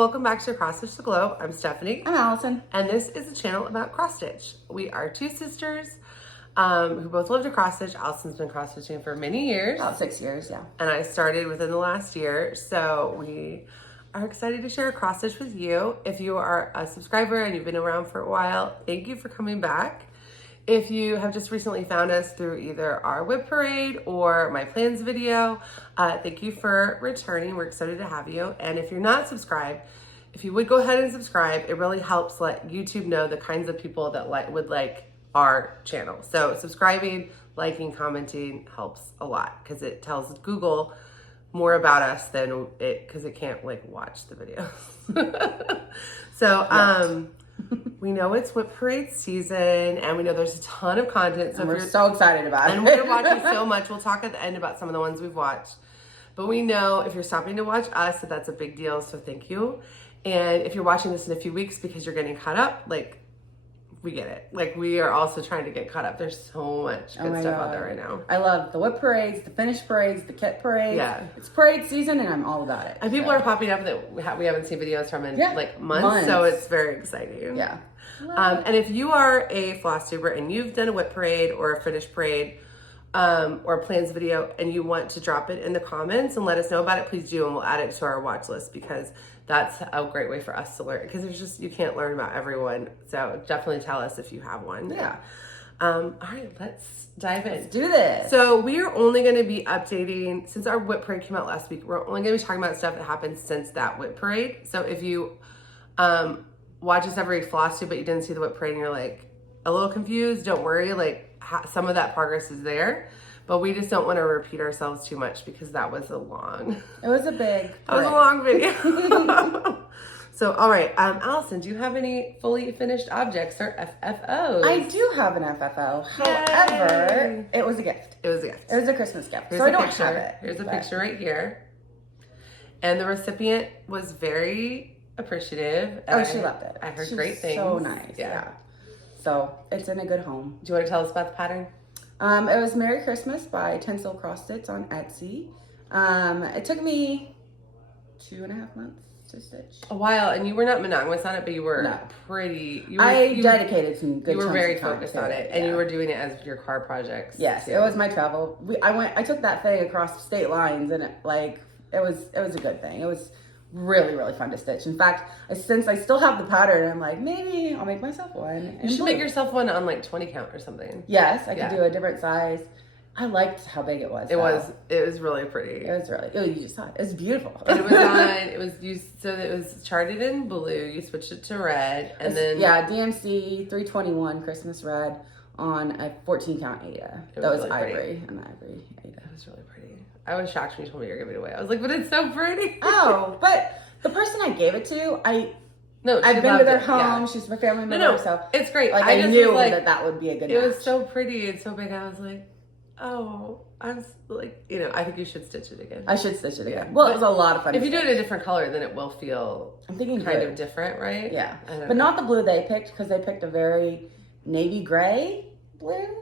welcome back to Cross Stitch the Globe. I'm Stephanie. I'm Allison. And this is a channel about cross stitch. We are two sisters who both love to cross stitch. Allison's been cross stitching for many years. About 6 years, yeah. And I started within the last year. So we are excited to share a cross stitch with you. If you are a subscriber and you've been around for a while, thank you for coming back. If you have just recently found us through either our whip parade or my plans video, thank you for returning. We're excited to have you. And if you're not subscribed, if you would go ahead and subscribe, it really helps let YouTube know the kinds of people that would like our channel. So subscribing, liking, commenting helps a lot because it tells Google more about us than because it can't like watch the videos. So, we know it's whip parade season and we know there's a ton of content. So we're so excited about it. And we're watching so much. We'll talk at the end about some of the ones we've watched. But we know if you're stopping to watch us, that's a big deal. So thank you. And if you're watching this in a few weeks because you're getting caught up, like, we get it. Like, we are also trying to get caught up. There's so much good stuff out there right now. I love the whip parades, the finish parades, the kit parades. Yeah. It's parade season and I'm all about it. And people are popping up that we haven't seen videos from in like months. So it's very exciting. Yeah. And if you are a floss tuber and you've done a whip parade or a finish parade or a plans video and you want to drop it in the comments and let us know about it, please do, and we'll add it to our watch list because that's a great way for us to learn, because there's just, you can't learn about everyone. So definitely tell us if you have one. Yeah. All right, let's dive in. Let's do this. So we are only going to be updating, since our whip parade came out last week, we're only going to be talking about stuff that happened since that whip parade. So if you watch us every floss tube, but you didn't see the whip parade and you're like a little confused, don't worry. Like some of that progress is there, but we just don't want to repeat ourselves too much because that was a long. It was a big. That was a long video. So, all right, Allison, do you have any fully finished objects or FFOs? I do have an FFO. However, it was a gift. It was a gift. It was a Christmas gift. Here's so I a don't picture. have it. Here's a picture right here. And the recipient was very appreciative. Oh, she loved it. I heard She's great things. So nice. Yeah. So it's in a good home. Do you want to tell us about the pattern? It was Merry Christmas by TinselCrossStitch on Etsy. It took me 2.5 months to stitch. A while, and you were not monogamous on it, but you were pretty. I dedicated some good. You were very focused on it, and yeah. you were doing it as your car projects. Yes, too. it was my travel. I took that thing across state lines, and it was a good thing. It was really, really fun to stitch. In fact, since I still have the pattern, I'm like, maybe I'll make myself one. You should make yourself one on like 20 count or something. Yes, I could do a different size. I liked how big it was. It was really pretty. It was really. Oh, you just saw it. It was beautiful. And it was on. It was charted in blue. You switched it to red, and then DMC 321 Christmas red on a 14 count Ada. That was really ivory and the ivory Ada. It was really pretty. I was shocked when you told me you were giving it away. I was like, but it's so pretty. Oh, but the person I gave it to, I've been to their home. Yeah. She's my family member, so it's great. Like I knew that would be a good match. It was so pretty and so big. I was like, oh, I'm like, I think you should stitch it again. I should stitch it again. Well, it was a lot of fun. If you do it in a different color, then it will feel kind of different, right? Yeah, but not the blue they picked, because they picked a very navy gray blue.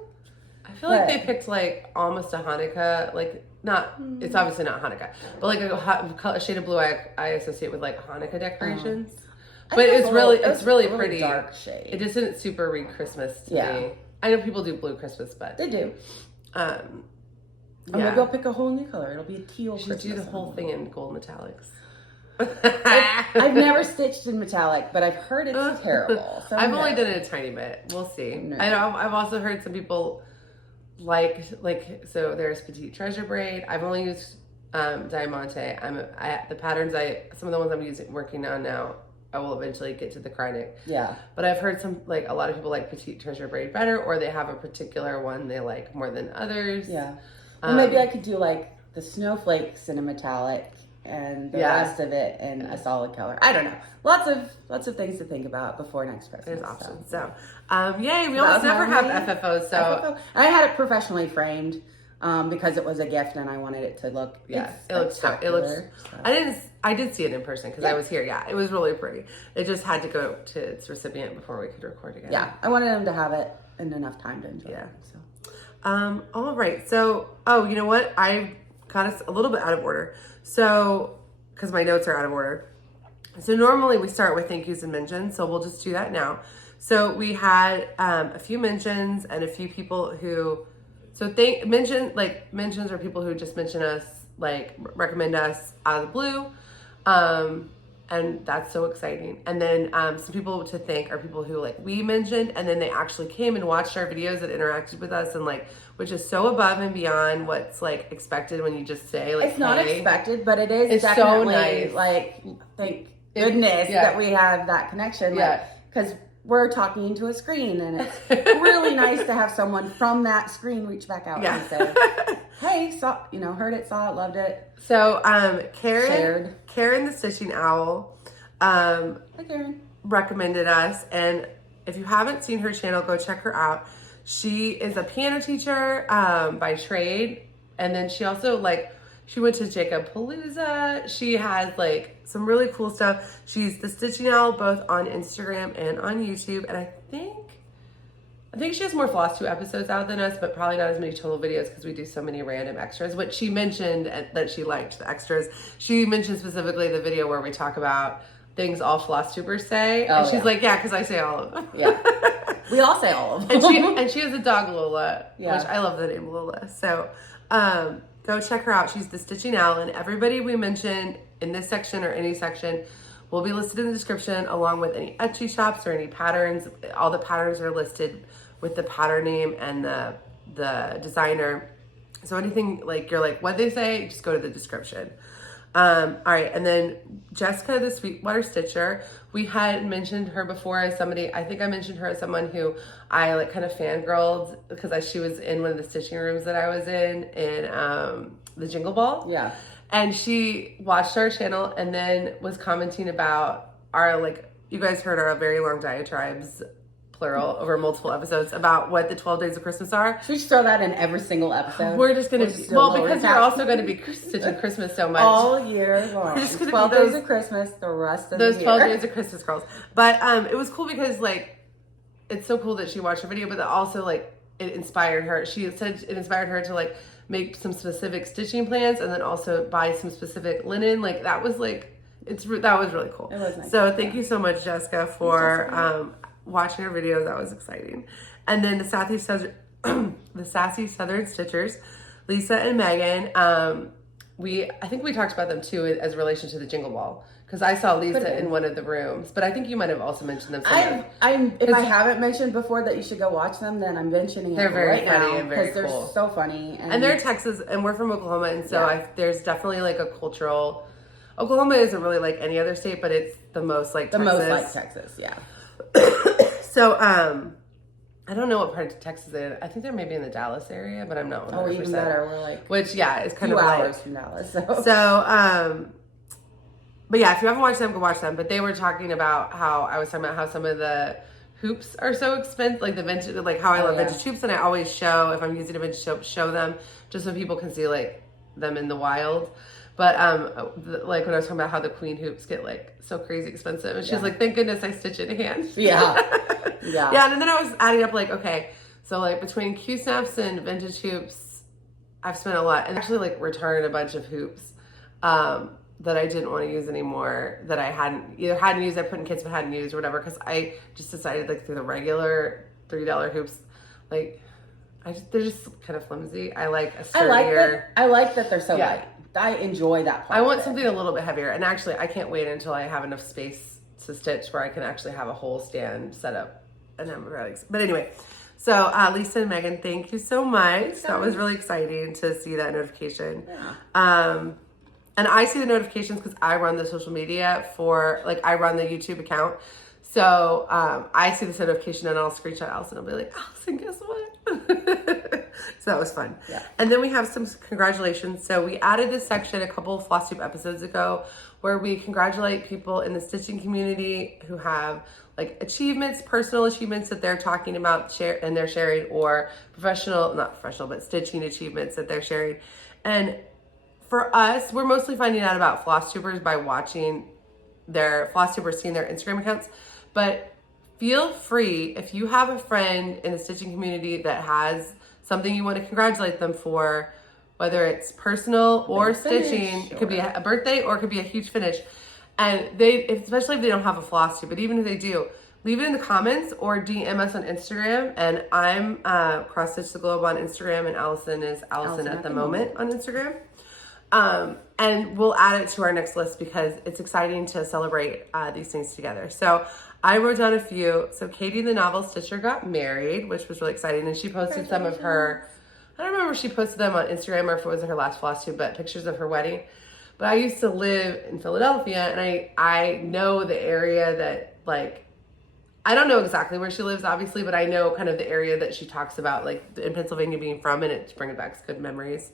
I feel like they picked like almost a Hanukkah, like it's obviously not Hanukkah, but like a shade of blue I associate with like Hanukkah decorations. But it's really pretty. Dark shade. It just didn't super read Christmas to me. I know people do blue Christmas, but they do. Maybe I'll pick a whole new color. It'll be a teal Christmas. Do the whole thing in gold metallics. I've never stitched in metallic, but I've heard it's terrible. So I've only done it a tiny bit. We'll see. No. I've also heard some people so there's Petite Treasure Braid. I've only used Diamante. The patterns some of the ones I'm working on now, I will eventually get to the Krynic. Yeah. But I've heard a lot of people like Petite Treasure Braid better, or they have a particular one they like more than others. Yeah. Well, maybe I could do like the snowflakes in a metallic and the rest of it in a solid color. I don't know. Lots of things to think about before next Christmas. There's options. So yay, we almost never have FFOs. So FFO. I had it professionally framed because it was a gift and I wanted it to look. Yeah, it looks. I did see it in person because I was here. Yeah, it was really pretty. It just had to go to its recipient before we could record again. Yeah, I wanted them to have it in enough time to enjoy it. So. All right. So, you know what? I got us a little bit out of order. So, because my notes are out of order. So normally we start with thank yous and mentions, so we'll just do that now. So we had a few mentions and a few people who, mentions are people who just mention us, like recommend us out of the blue. And that's so exciting. And then some people to thank are people who like we mentioned, and then they actually came and watched our videos and interacted with us, and like, which is so above and beyond what's like expected when you just say like, it's not expected, but it is it's definitely so nice. Like, thank goodness that we have that connection. Like, because we're talking into a screen, and it's really nice to have someone from that screen reach back out and say, hey, heard it, saw it, loved it. So, Karen the Stitching Owl, Hi, Karen. recommended us. And if you haven't seen her channel, go check her out. She is a piano teacher, by trade. And then she also she went to Jacob Palooza. She has like some really cool stuff. She's the Stitching Owl both on Instagram and on YouTube. And I think she has more Flosstube episodes out than us, but probably not as many total videos because we do so many random extras, which she mentioned that she liked the extras. She mentioned specifically the video where we talk about things all Flosstubers say. And she's like, yeah, because I say all of them. Yeah. We all say all of them. And she has a dog, Lola, which I love the name Lola. So go check her out. She's the Stitching Owl, and everybody we mentioned in this section or any section will be listed in the description, along with any Etsy shops or any patterns. All the patterns are listed with the pattern name and the designer. So anything like you're like, what'd they say? Just go to the description. All right, and then Jessica, the Sweetwater Stitcher, we had mentioned her before as somebody, I think I mentioned her as someone who I like kind of fangirled because she was in one of the stitching rooms that I was in the Jingle Ball. Yeah. And she watched our channel and then was commenting about our, like, you guys heard our very long diatribes, plural, over multiple episodes about what the 12 days of Christmas are. Should we just throw that in every single episode? We're just going to, because we're also going to be stitching Christmas so much. All year long. 12 days of Christmas, the rest of the year. Those 12 days of Christmas, girls. But it was cool because, like, it's so cool that she watched the video, but that also, like, it inspired her. She said it inspired her to, like, make some specific stitching plans and then also buy some specific linen. Like, that was, like, that was really cool. It was nice. So thank you so much, Jessica, for watching our videos. That was exciting. And then the Sassy Southern Stitchers, Lisa and Megan, I think we talked about them too as relation to the Jingle Ball, because I saw Lisa in one of the rooms, but I think you might have also mentioned them. If I haven't mentioned before that you should go watch them, then I'm mentioning they're it very right funny now and very because cool. They're so funny. And they're Texas, and we're from Oklahoma, and so there's definitely like a cultural. Oklahoma isn't really like any other state, but it's the most like Texas. Most like Texas, yeah. So, I don't know what part of Texas they're in. I think they're maybe in the Dallas area, but I'm not 100%. Oh, even better. We're like, which, yeah, is kind 2 of hours from Dallas. But yeah, if you haven't watched them, go watch them. But they were talking about how some of the hoops are so expensive, like the vintage, like how I love vintage hoops, and I always show, if I'm using a vintage hoop, show them just so people can see like them in the wild. But like when I was talking about how the queen hoops get like so crazy expensive, and she's like, "Thank goodness I stitch it in hand." Yeah. And then I was adding up like, okay, so like between Q-snaps and vintage hoops, I've spent a lot, and actually like returned a bunch of hoops that I didn't want to use anymore, that I hadn't used, I put in kits but hadn't used or whatever, because I just decided like through the regular $3 hoops, like they're just kind of flimsy. I like a sturdier. I like that they're so light. I enjoy that part. I want something a little bit heavier, and actually I can't wait until I have enough space to stitch where I can actually have a whole stand set up, and I'm really excited. But anyway, so Lisa and Megan, thank you so much. That was really exciting to see that notification. And I see the notifications because I run the social media for, like, I run the YouTube account. So I see this notification and I'll screenshot Allison. I'll be like, Allison, guess what? So that was fun. Yeah. And then we have some congratulations. So we added this section a couple of Flosstube episodes ago where we congratulate people in the stitching community who have like achievements, personal achievements that they're talking about and they're sharing, or not professional, but stitching achievements that they're sharing. And for us, we're mostly finding out about Flosstubers by watching their Flosstubers, seeing their Instagram accounts. But feel free, if you have a friend in the stitching community that has something you want to congratulate them for, whether it's personal or stitching, it could be a birthday or it could be a huge finish. And especially if they don't have a floss tube, but even if they do, leave it in the comments or DM us on Instagram. And I'm Cross Stitch the Globe on Instagram, and Allison is Allison at the moment on Instagram. And we'll add it to our next list because it's exciting to celebrate these things together. So I wrote down a few. So Katie, the novel stitcher, got married, which was really exciting. And she posted some of her, I don't remember if she posted them on Instagram or if it was her last floss tube, but pictures of her wedding. But I used to live in Philadelphia, and I know the area that, like, I don't know exactly where she lives, obviously, but I know kind of the area that she talks about, like, in Pennsylvania being from, and it brings back good memories.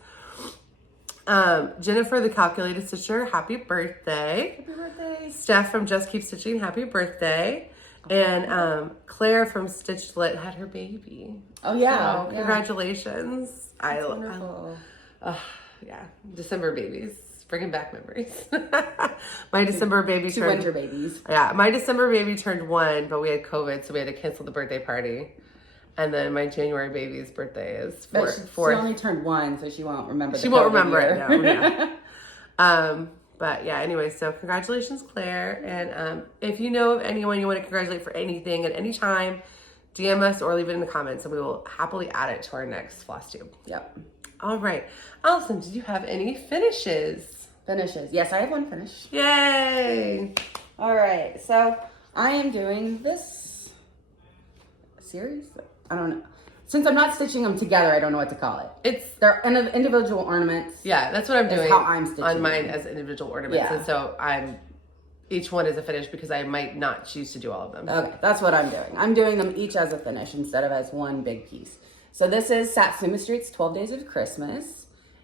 Jennifer, the calculated stitcher, happy birthday. Happy birthday. Steph from Just Keep Stitching, happy birthday. And Claire from Stitched Lit had her baby. Oh, yeah. So, congratulations. That's wonderful. Yeah, December babies. Bringing back memories. My December baby Two turned... winter babies. Yeah, my December baby turned 1, but we had COVID, so we had to cancel the birthday party. And then my January baby's birthday is 4th. She only turned 1, so she won't remember She won't remember year. it, no. But yeah, anyway, so congratulations, Claire. And if you know of anyone you want to congratulate for anything at any time, DM us or leave it in the comments, and we will happily add it to our next floss tube. Yep. All right. Allison, did you have any finishes? Finishes. Yes, I have one finish. Yay! All right. So I am doing this series. I don't know. Since I'm not stitching them together, I don't know what to call it. They're individual ornaments. Yeah, that's what I'm doing. How I'm stitching on mine as individual ornaments. Yeah. And so each one is a finish because I might not choose to do all of them. Okay, that's what I'm doing. I'm doing them each as a finish instead of as one big piece. So this is Satsuma Street's 12 Days of Christmas.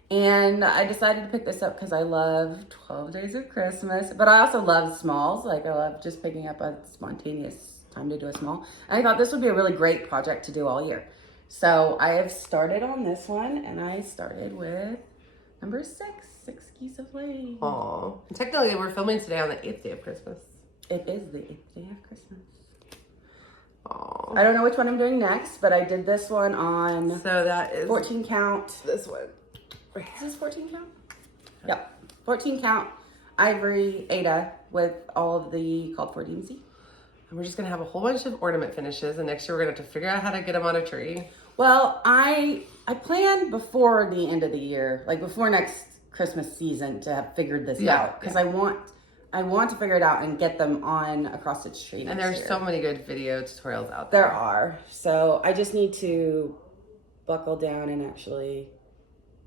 And I decided to pick this up because I love 12 Days of Christmas. But I also love smalls. Like, I love just picking up a spontaneous time to do a small. And I thought this would be a really great project to do all year. So I have started on this one, and I started with number 6 Geese of Lane. Aw. Technically, we're filming today on the 8th day of Christmas. It is the 8th day of Christmas. Aw. I don't know which one I'm doing next, but I did this one on So that is 14 count. this one. Is this 14 count? Yep. 14 count ivory Ada with all of the called for DMC. And we're just going to have a whole bunch of ornament finishes. And next year, we're going to have to figure out how to get them on a tree. Well, I planned before the end of the year, like before next Christmas season, to have figured this out. Because I want to figure it out and get them on a cross-stitch tree next And there's year. so many good video tutorials out there. There are. So I just need to buckle down and actually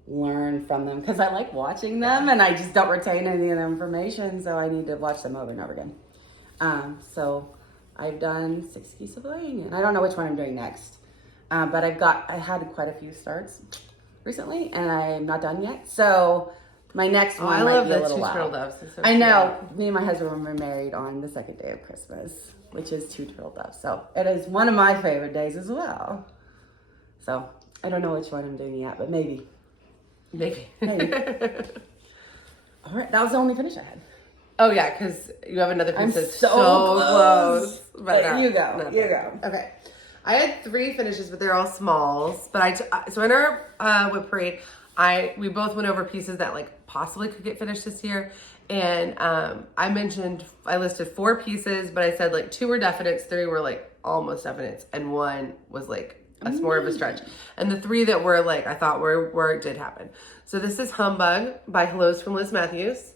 learn from them, because I like watching them and I just don't retain any of the information, so I need to watch them over and over again. So I've done 6 Geese of Laying, and I don't know which one I'm doing next, but I had quite a few starts recently and I'm not done yet, so my next one I might love be a the little 2 while. turtle doves. So I know. Me and my husband were married on the 2nd day of Christmas, which is 2 turtle doves, so it is one of my favorite days as well. So I don't know which one I'm doing yet, but maybe. Maybe. All right, that was the only finish I had. Oh yeah, because you have another piece I'm that's so close. But You go. Okay. I had 3 finishes, but they're all smalls. But so in our whip parade, we both went over pieces that like possibly could get finished this year. And I listed 4 pieces, but I said like 2 were definites, 3 were like almost definites, and 1 was like that's more of a stretch. And the 3 that were like, I thought were did happen. So this is Humbug by Hellows from Liz Mathews.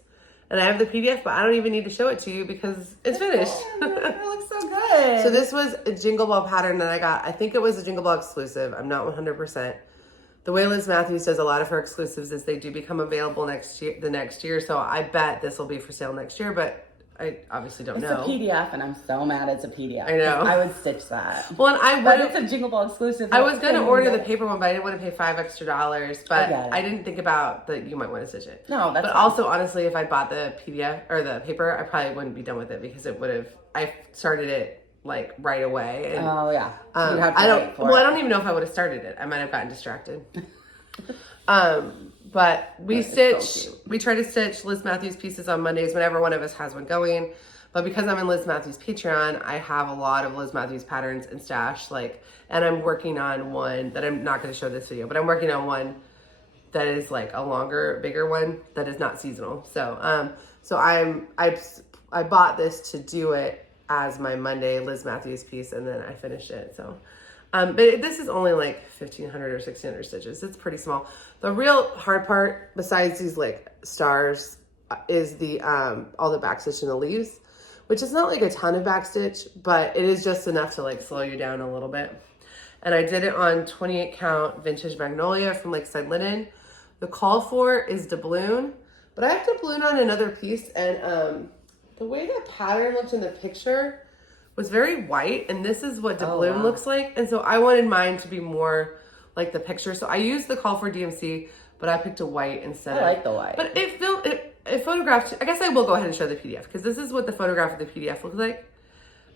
And I have the PDF, but I don't even need to show it to you because it's finished. It looks so good. So this was a Jingle Ball pattern that I got. I think it was a Jingle Ball exclusive. I'm not 100%. The way Liz Mathews does a lot of her exclusives is they do become available the next year. So I bet this will be for sale next year, but I obviously don't know. It's a PDF, and I'm so mad it's a PDF. I know. I would stitch that. Well, and But it's a Jingle Ball exclusive. I was going to order the paper one, but I didn't want to pay $5 extra. But I didn't think about that you might want to stitch it. No, that's But fine. also, honestly, if I bought the PDF or the paper, I probably wouldn't be done with it because it would have. I started it like right away. And, Oh yeah. You'd have to wait for I it. don't even know if I would have started it. I might have gotten distracted. But we try to stitch Liz Mathews pieces on Mondays whenever one of us has one going. But because I'm in Liz Mathews Patreon, I have a lot of Liz Mathews patterns and stash. And I'm working on one that I'm not going to show this video, but I'm working on one that is like a longer, bigger one that is not seasonal. So, I I bought this to do it as my Monday Liz Mathews piece, and then I finished it. So, but this is only like 1,500 or 1,600 stitches. It's pretty small. The real hard part, besides these like stars, is the all the backstitch in the leaves, which is not like a ton of backstitch, but it is just enough to like slow you down a little bit. And I did it on 28 count vintage magnolia from Lakeside Linen. The call for is doubloon, but I have doubloon on another piece, and the way the pattern looked in the picture was very white, and this is what doubloon looks like. And so I wanted mine to be more like the picture. So I used the call for DMC, but I picked a white instead. I like the white. But it photographed, I guess I will go ahead and show the PDF, because this is what the photograph of the PDF looks like.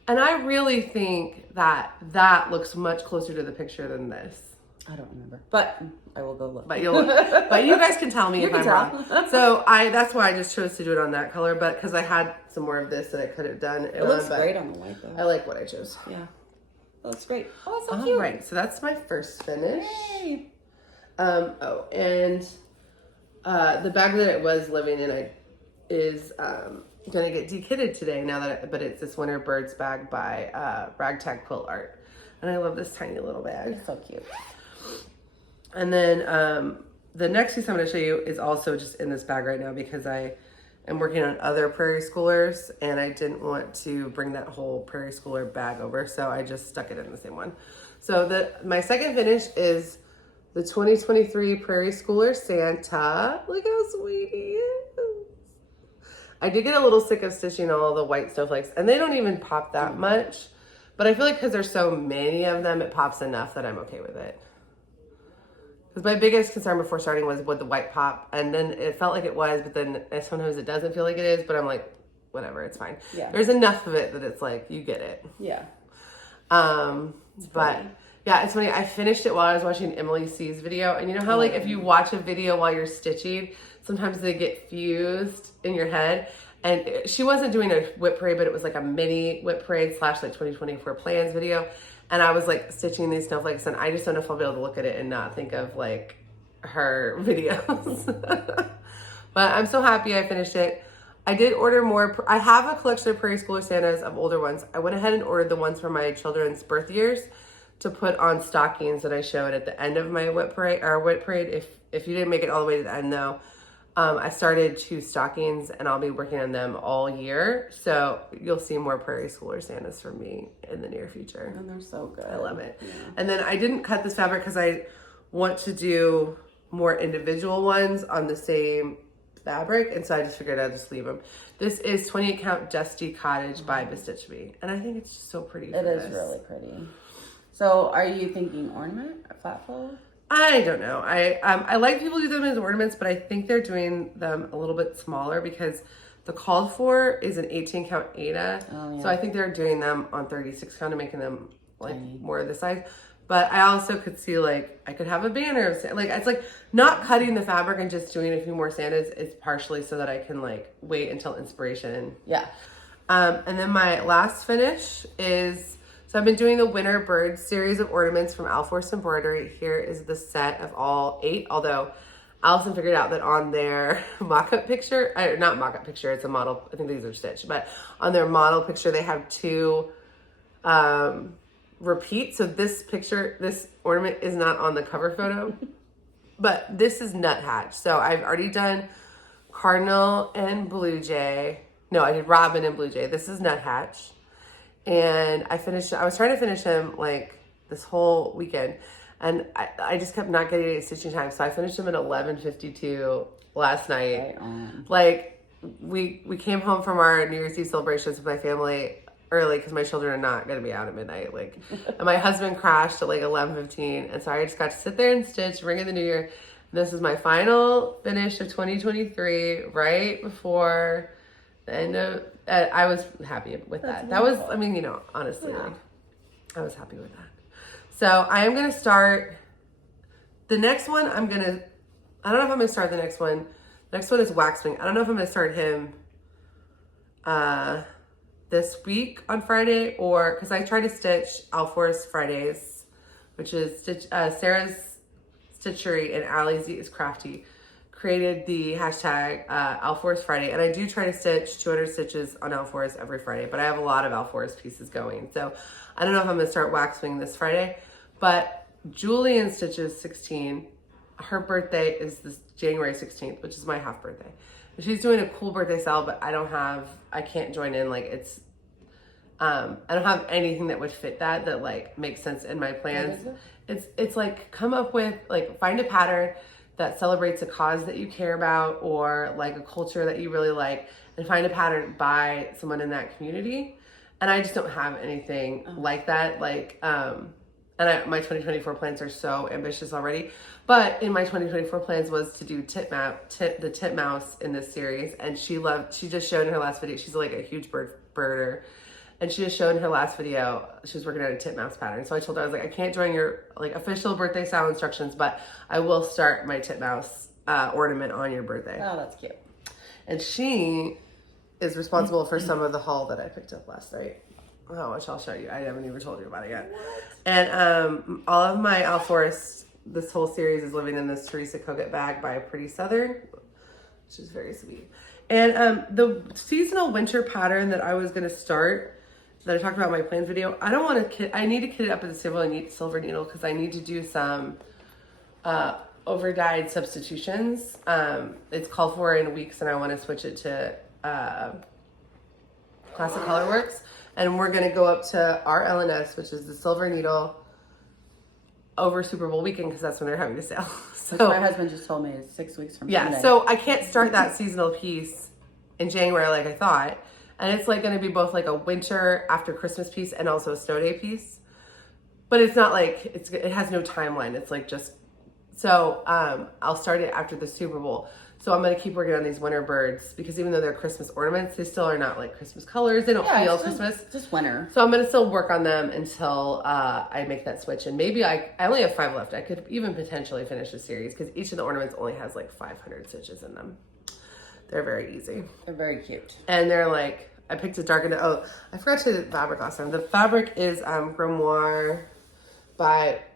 And I really think that that looks much closer to the picture than this. I don't remember, but I will go look. But you guys can tell me if I'm wrong. So that's why I just chose to do it on that color, but because I had some more of this that I could have done. It looks great on the white though. I like what I chose. Yeah, it looks great. Oh, it's so cute. All right, so that's my first finish. Yay. And the bag that it was living in is gonna get dekitted today but it's this Winter Birds bag by Ragtag Quilt Art, and I love this tiny little bag. It's so cute. And then the next piece I'm going to show you is also just in this bag right now, because I am working on other Prairie Schoolers, and I didn't want to bring that whole Prairie Schooler bag over, so I just stuck it in the same one. So my second finish is the 2023 Prairie Schooler Santa. Look how sweet he is. I did get a little sick of stitching all the white snowflakes, and they don't even pop that much, but I feel like because there's so many of them, it pops enough that I'm okay with it. Because my biggest concern before starting was, would the white pop? And then it felt like it was, but then sometimes it doesn't feel like it is, but I'm like, whatever, it's fine. Yeah. There's enough of it that it's like, you get it. Yeah. But yeah, it's funny. I finished it while I was watching Emily C's video. And you know how like if you watch a video while you're stitching, sometimes they get fused in your head. And she wasn't doing a whip parade, but it was like a mini whip parade / like 2024 plans video. And I was like stitching these snowflakes, and I just don't know if I'll be able to look at it and not think of like her videos. But I'm so happy I finished it. I did order more. I have a collection of Prairie Schooler Santas of older ones. I went ahead and ordered the ones for my children's birth years to put on stockings that I showed at the end of my whip parade. If you didn't make it all the way to the end though, I started 2 stockings, and I'll be working on them all year. So you'll see more Prairie Schooler Santas from me in the near future. And they're so good. I love it. Yeah. And then I didn't cut this fabric because I want to do more individual ones on the same fabric. And so I just figured I'd just leave them. This is 28 count Dusty Cottage by Bestitch Me. And I think it's just so pretty. It is really pretty. So are you thinking ornament or flat fold? I don't know. I like people do them as ornaments, but I think they're doing them a little bit smaller because the called for is an 18 count Ada. Oh, yeah. So I think they're doing them on 36 count and making them like more of the size. But I also could see like, I could have a banner of like, it's like not cutting the fabric and just doing a few more Santas is partially so that I can like wait until inspiration. Yeah. And then my last finish is, so I've been doing the Winter Birds series of ornaments from OwlForest Embroidery. Here is the set of all 8, although Allison figured out that on their mock-up picture, not mock-up picture, it's a model, I think these are stitched, but on their model picture, they have 2 repeats. So this picture, this ornament is not on the cover photo, but this is nuthatch. So I've already done Cardinal and Blue Jay. No, I did Robin and Blue Jay. This is nuthatch. And I was trying to finish him like this whole weekend, and I just kept not getting any stitching time. So I finished him at 11:52 last night. Like we came home from our New Year's Eve celebrations with my family early because my children are not going to be out at midnight. Like, and my husband crashed at like 11:15, and so I just got to sit there and stitch, ring in the new year. And this is my final finish of 2023, right before the end of. I was happy with that. That was, I mean, you know, honestly, like, I was happy with that. So I am going to start the next one. I don't know if I'm going to start the next one. The next one is Waxwing. I don't know if I'm going to start him this week on Friday, or because I try to stitch OwlForest Fridays, which is Sarah's Stitchery and Allie's is Crafty. created the hashtag OwlForest Friday, and I do try to stitch 200 stitches on OwlForest every Friday, but I have a lot of OwlForest pieces going. So I don't know if I'm going to start waxing this Friday, but Julian stitches 16. Her birthday is this January 16th, which is my half birthday. She's doing a cool birthday sale, but I can't join in. Like it's, I don't have anything that would fit that like makes sense in my plans. It's like come up with, like find a pattern that celebrates a cause that you care about or like a culture that you really like, and find a pattern by someone in that community. And I just don't have anything like that. Like, my 2024 plans are so ambitious already. But in my 2024 plans was to do the titmouse in this series. And she just showed in her last video, she's like a huge birder. And she just showed in her last video, she was working on a titmouse pattern. So I told her, I was like, I can't join your like official birthday style instructions, but I will start my titmouse ornament on your birthday. Oh, that's cute. And she is responsible for some of the haul that I picked up last night. Oh, which I'll show you. I haven't even told you about it yet. What? And all of my OwlForest, this whole series is living in this Teresa Kogut bag by Pretty Southern, which is very sweet. And the seasonal winter pattern that I was going to start, that I talked about in my plans video, I don't want to I need to kit it up with a silver needle because I need to do some over-dyed substitutions. It's called for in weeks, and I want to switch it to Classic Colorworks. And we're going to go up to our LNS, which is the silver needle, over Super Bowl weekend because that's when they're having a sale. So which my husband just told me is 6 weeks from Sunday. So I can't start that seasonal piece in January like I thought. And it's like going to be both like a winter after Christmas piece and also a snow day piece. But it's not like, it has no timeline. It's like just, so I'll start it after the Super Bowl. So I'm going to keep working on these winter birds because even though they're Christmas ornaments, they still are not like Christmas colors. They don't feel Christmas. Just winter. So I'm going to still work on them until I make that switch. And maybe I only have 5 left. I could even potentially finish the series because each of the ornaments only has like 500 stitches in them. They're very easy. They're very cute. And they're like, I picked a dark, I forgot to do the fabric last time. The fabric is Grimoire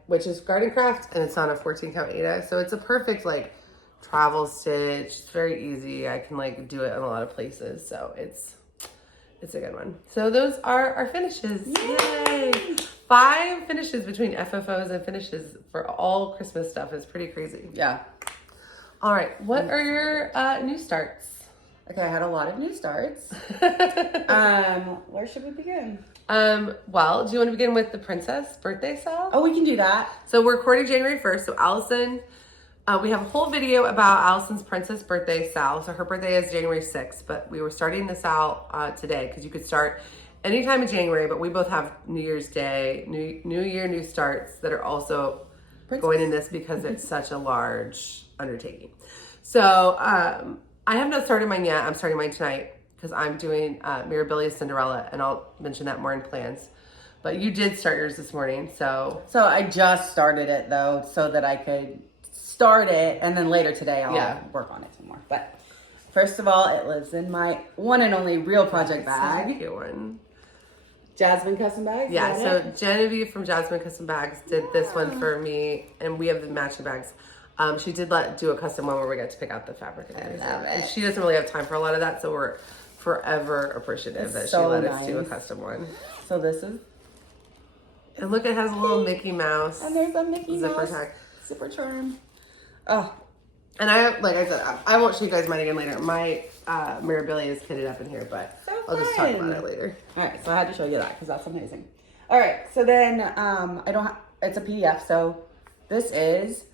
which is Garden Craft, and it's on a 14 count Aida. So it's a perfect like travel stitch. It's very easy. I can like do it in a lot of places. So it's a good one. So those are our finishes. Yay! 5 finishes between FFOs and finishes for all Christmas stuff is pretty crazy. Yeah. All right. What are your new starts? Okay, I had a lot of new starts. Where should we begin? Well, do you want to begin with the Princess Birthday SAL? Oh, we can do that. So we're recording January 1st. So Allison, we have a whole video about Allison's Princess Birthday SAL. So her birthday is January 6th, but we were starting the SAL today because you could start anytime in January, but we both have New Year's Day, New Year, new starts that are also going in this because it's such a large undertaking. So I have not started mine yet. I'm starting mine tonight because I'm doing Mirabilia's Cinderella, and I'll mention that more in plans. But you did start yours this morning, so. So I just started it though, so that I could start it, and then later today I'll work on it some more. But first of all, it lives in my one and only real project bag. Such a cute one. Jasmine Custom Bags? Yeah, so Genevieve from Jasmine Custom Bags did this one for me, and we have the matching bags. She did do a custom one where we got to pick out the fabric and everything. And she doesn't really have time for a lot of that, so we're forever appreciative that she let us do a custom one. So this is... And look, it has a little Mickey Mouse. And there's a Mickey zipper Mouse tag. zipper charm. Oh. And like I said, I won't show you guys mine again later. My Mirabilia is kitted up in here, but so I'll just talk about it later. All right, so I had to show you that because that's amazing. All right, so then it's a PDF, so this is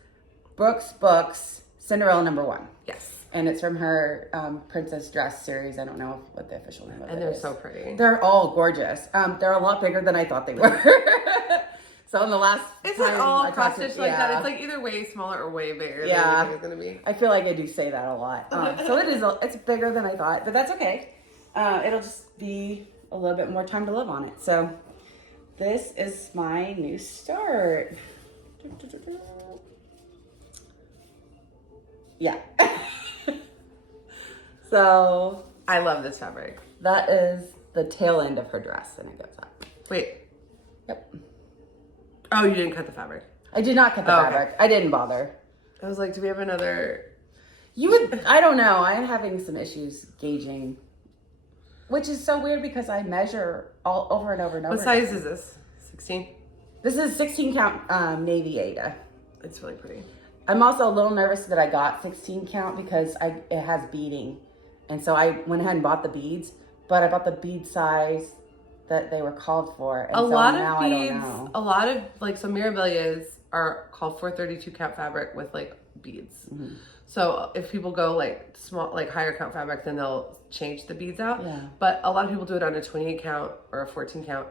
Brooke's Books, Cinderella #1. Yes. And it's from her Princess Dress series. I don't know what the official name of it is. And they're so pretty. They're all gorgeous. They're a lot bigger than I thought they were. So in the last Is time it all I cross talked to- stitch like that? It's like either way smaller or way bigger than you think it's going to be. I feel like I do say that a lot. So it's bigger than I thought, but that's okay. It'll just be a little bit more time to live on it. So this is my new start. Yeah. So I love this fabric. that is the tail end of her dress, and it goes up. Wait. Yep. Oh, you didn't cut the fabric. I did not cut the fabric. I didn't bother. I was like, do we have another? You would, I don't know. I'm having some issues gauging, which is so weird because I measure all over and over and over. What size is this? 16? This is 16 count Navy Ada. It's really pretty. I'm also a little nervous that I got 16 count because it has beading. And so I went ahead and bought the beads, but I bought the bead size that they were called for. And a lot of beads, I don't know. a lot of like, so Mirabilias are called for 32 count fabric with like beads. Mm-hmm. So if people go like small, like higher count fabric, then they'll change the beads out. Yeah. But a lot of people do it on a 28 count or a 14 count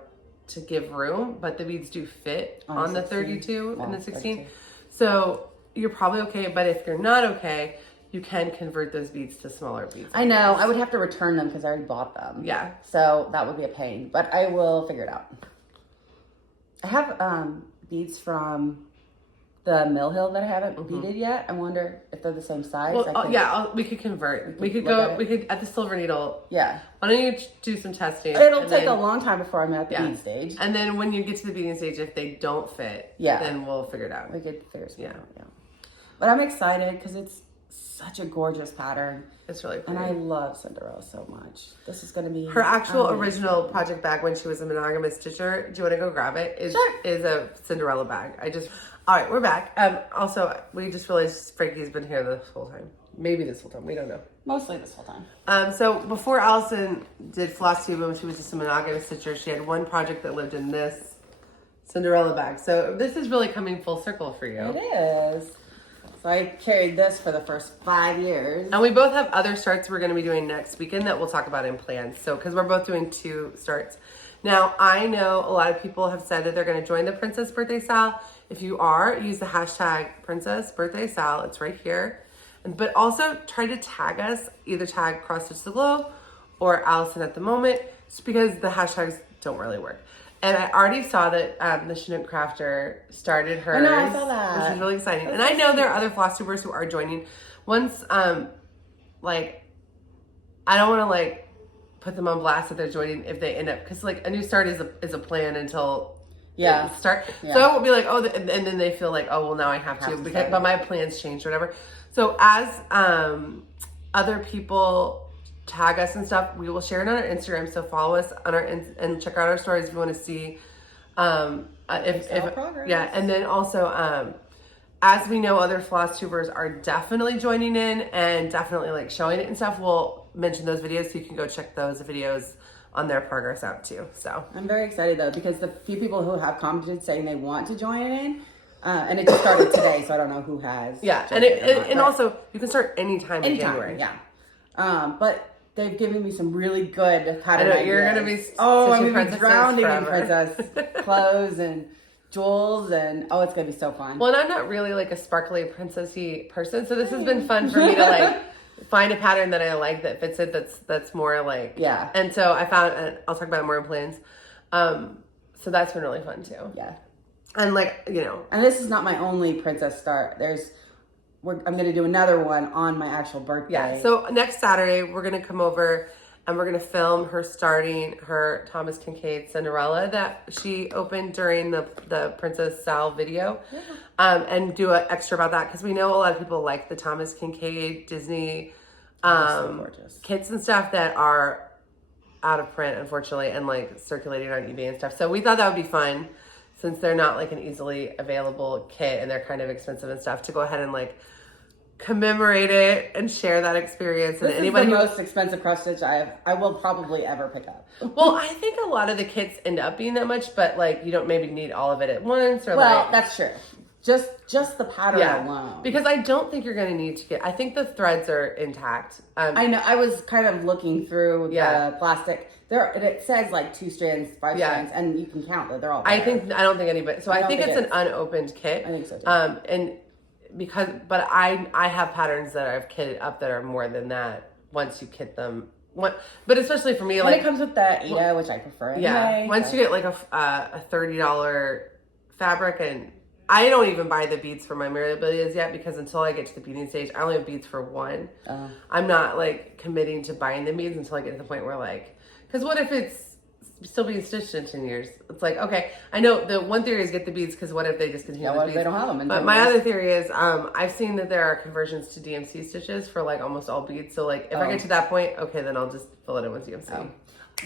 to give room, but the beads do fit on the 32 and the 16. 32. So you're probably okay, but if you're not okay, you can convert those beads to smaller beads. I know. I would have to return them because I already bought them. Yeah. So that would be a pain, but I will figure it out. I have beads from the Mill Hill that I haven't beaded yet. I wonder if they're the same size. Well, we could convert. We could at the Silver Needle. Yeah. Why don't you do some testing? It'll take a long time before I'm at the bead stage. And then when you get to the beading stage, if they don't fit, then we'll figure it out. We could figure something out. Yeah. But I'm excited because it's such a gorgeous pattern. It's really pretty. And I love Cinderella so much. This is going to be her actual original project bag when she was a monogamous stitcher. Do you want to go grab it? Is a Cinderella bag. All right, we're back. Also, we just realized Frankie's been here this whole time. Maybe this whole time. We don't know. Mostly this whole time. So before Allison did Flosstube when she was just a monogamous stitcher, she had one project that lived in this Cinderella bag. So this is really coming full circle for you. It is. So I carried this for the first 5 years. And we both have other starts we're going to be doing next weekend that we'll talk about in plans. So, because we're both doing 2 starts. Now, I know a lot of people have said that they're going to join the Princess Birthday SAL. If you are, use the hashtag Princess Birthday SAL. It's right here. But also try to tag us, either tag Cross Stitch the Globe or Allison at the moment, just because the hashtags don't really work. And I already saw that the Chinook Crafter started hers. I know, I saw that. Which is really exciting. And I know there are other Flosstubers who are joining. Once, like, I don't want to, like, put them on blast that they're joining if they end up, because, like, a new start is a plan until start. Yeah. So I won't be like, oh, and then they feel like, oh, well, now I have to because, but my plans changed or whatever. So as other people tag us and stuff, we will share it on our Instagram. So follow us on our and check out our stories if you want to see if progress. Yeah, and then also as we know, other floss tubers are definitely joining in and definitely like showing it and stuff. We'll mention those videos so you can go check those videos on their progress out too. So I'm very excited though because the few people who have commented saying they want to join in. And it just started today, so I don't know who has. Yeah, and also you can start anytime in January. Yeah, but they've given me some really good pattern ideas. You're gonna be I'm gonna be drowning in princess clothes and jewels, and it's gonna be so fun. Well, and I'm not really like a sparkly princessy person, so this has been fun for me to like find a pattern that I like that fits it. That's more like And so I found, and I'll talk about it more in plans. So that's been really fun too. Yeah. And like, you know. And this is not my only princess start. I'm going to do another one on my actual birthday. Yeah, so next Saturday, we're going to come over and we're going to film her starting her Thomas Kincaid Cinderella that she opened during the Princess Sal video. Yeah. And do an extra about that because we know a lot of people like the Thomas Kincaid Disney so kits and stuff that are out of print, unfortunately, and like circulating on eBay and stuff. So we thought that would be fun. Since they're not like an easily available kit and they're kind of expensive and stuff, to go ahead and like commemorate it and share that experience. This is the most expensive cross stitch I will probably ever pick up. Well, I think a lot of the kits end up being that much, but like you don't maybe need all of it at once or that's true. Just the pattern alone. Because I don't think you're going to need to get. I think the threads are intact. I know. I was kind of looking through the plastic. It says like 2 strands, 5 strands, and you can count that they're all. I don't think anybody. So I think it's an unopened kit. I think so too. And but I have patterns that I've kitted up that are more than that. Once you kit them. But especially for me, and it comes with the Ada, which I prefer. Yeah. Once you get like a $30 fabric, and I don't even buy the beads for my Mirabilias yet because until I get to the beading stage, I only have beads for one. I'm not like committing to buying the beads until I get to the point where like, because what if it's still being stitched in 10 years. It's like, okay, I know the one theory is get the beads because what if they discontinue the what beads? if they don't have them in But 10 my years? other theory is I've seen that there are conversions to DMC stitches for like almost all beads. So like if I get to that point, okay, then I'll just fill it in with DMC.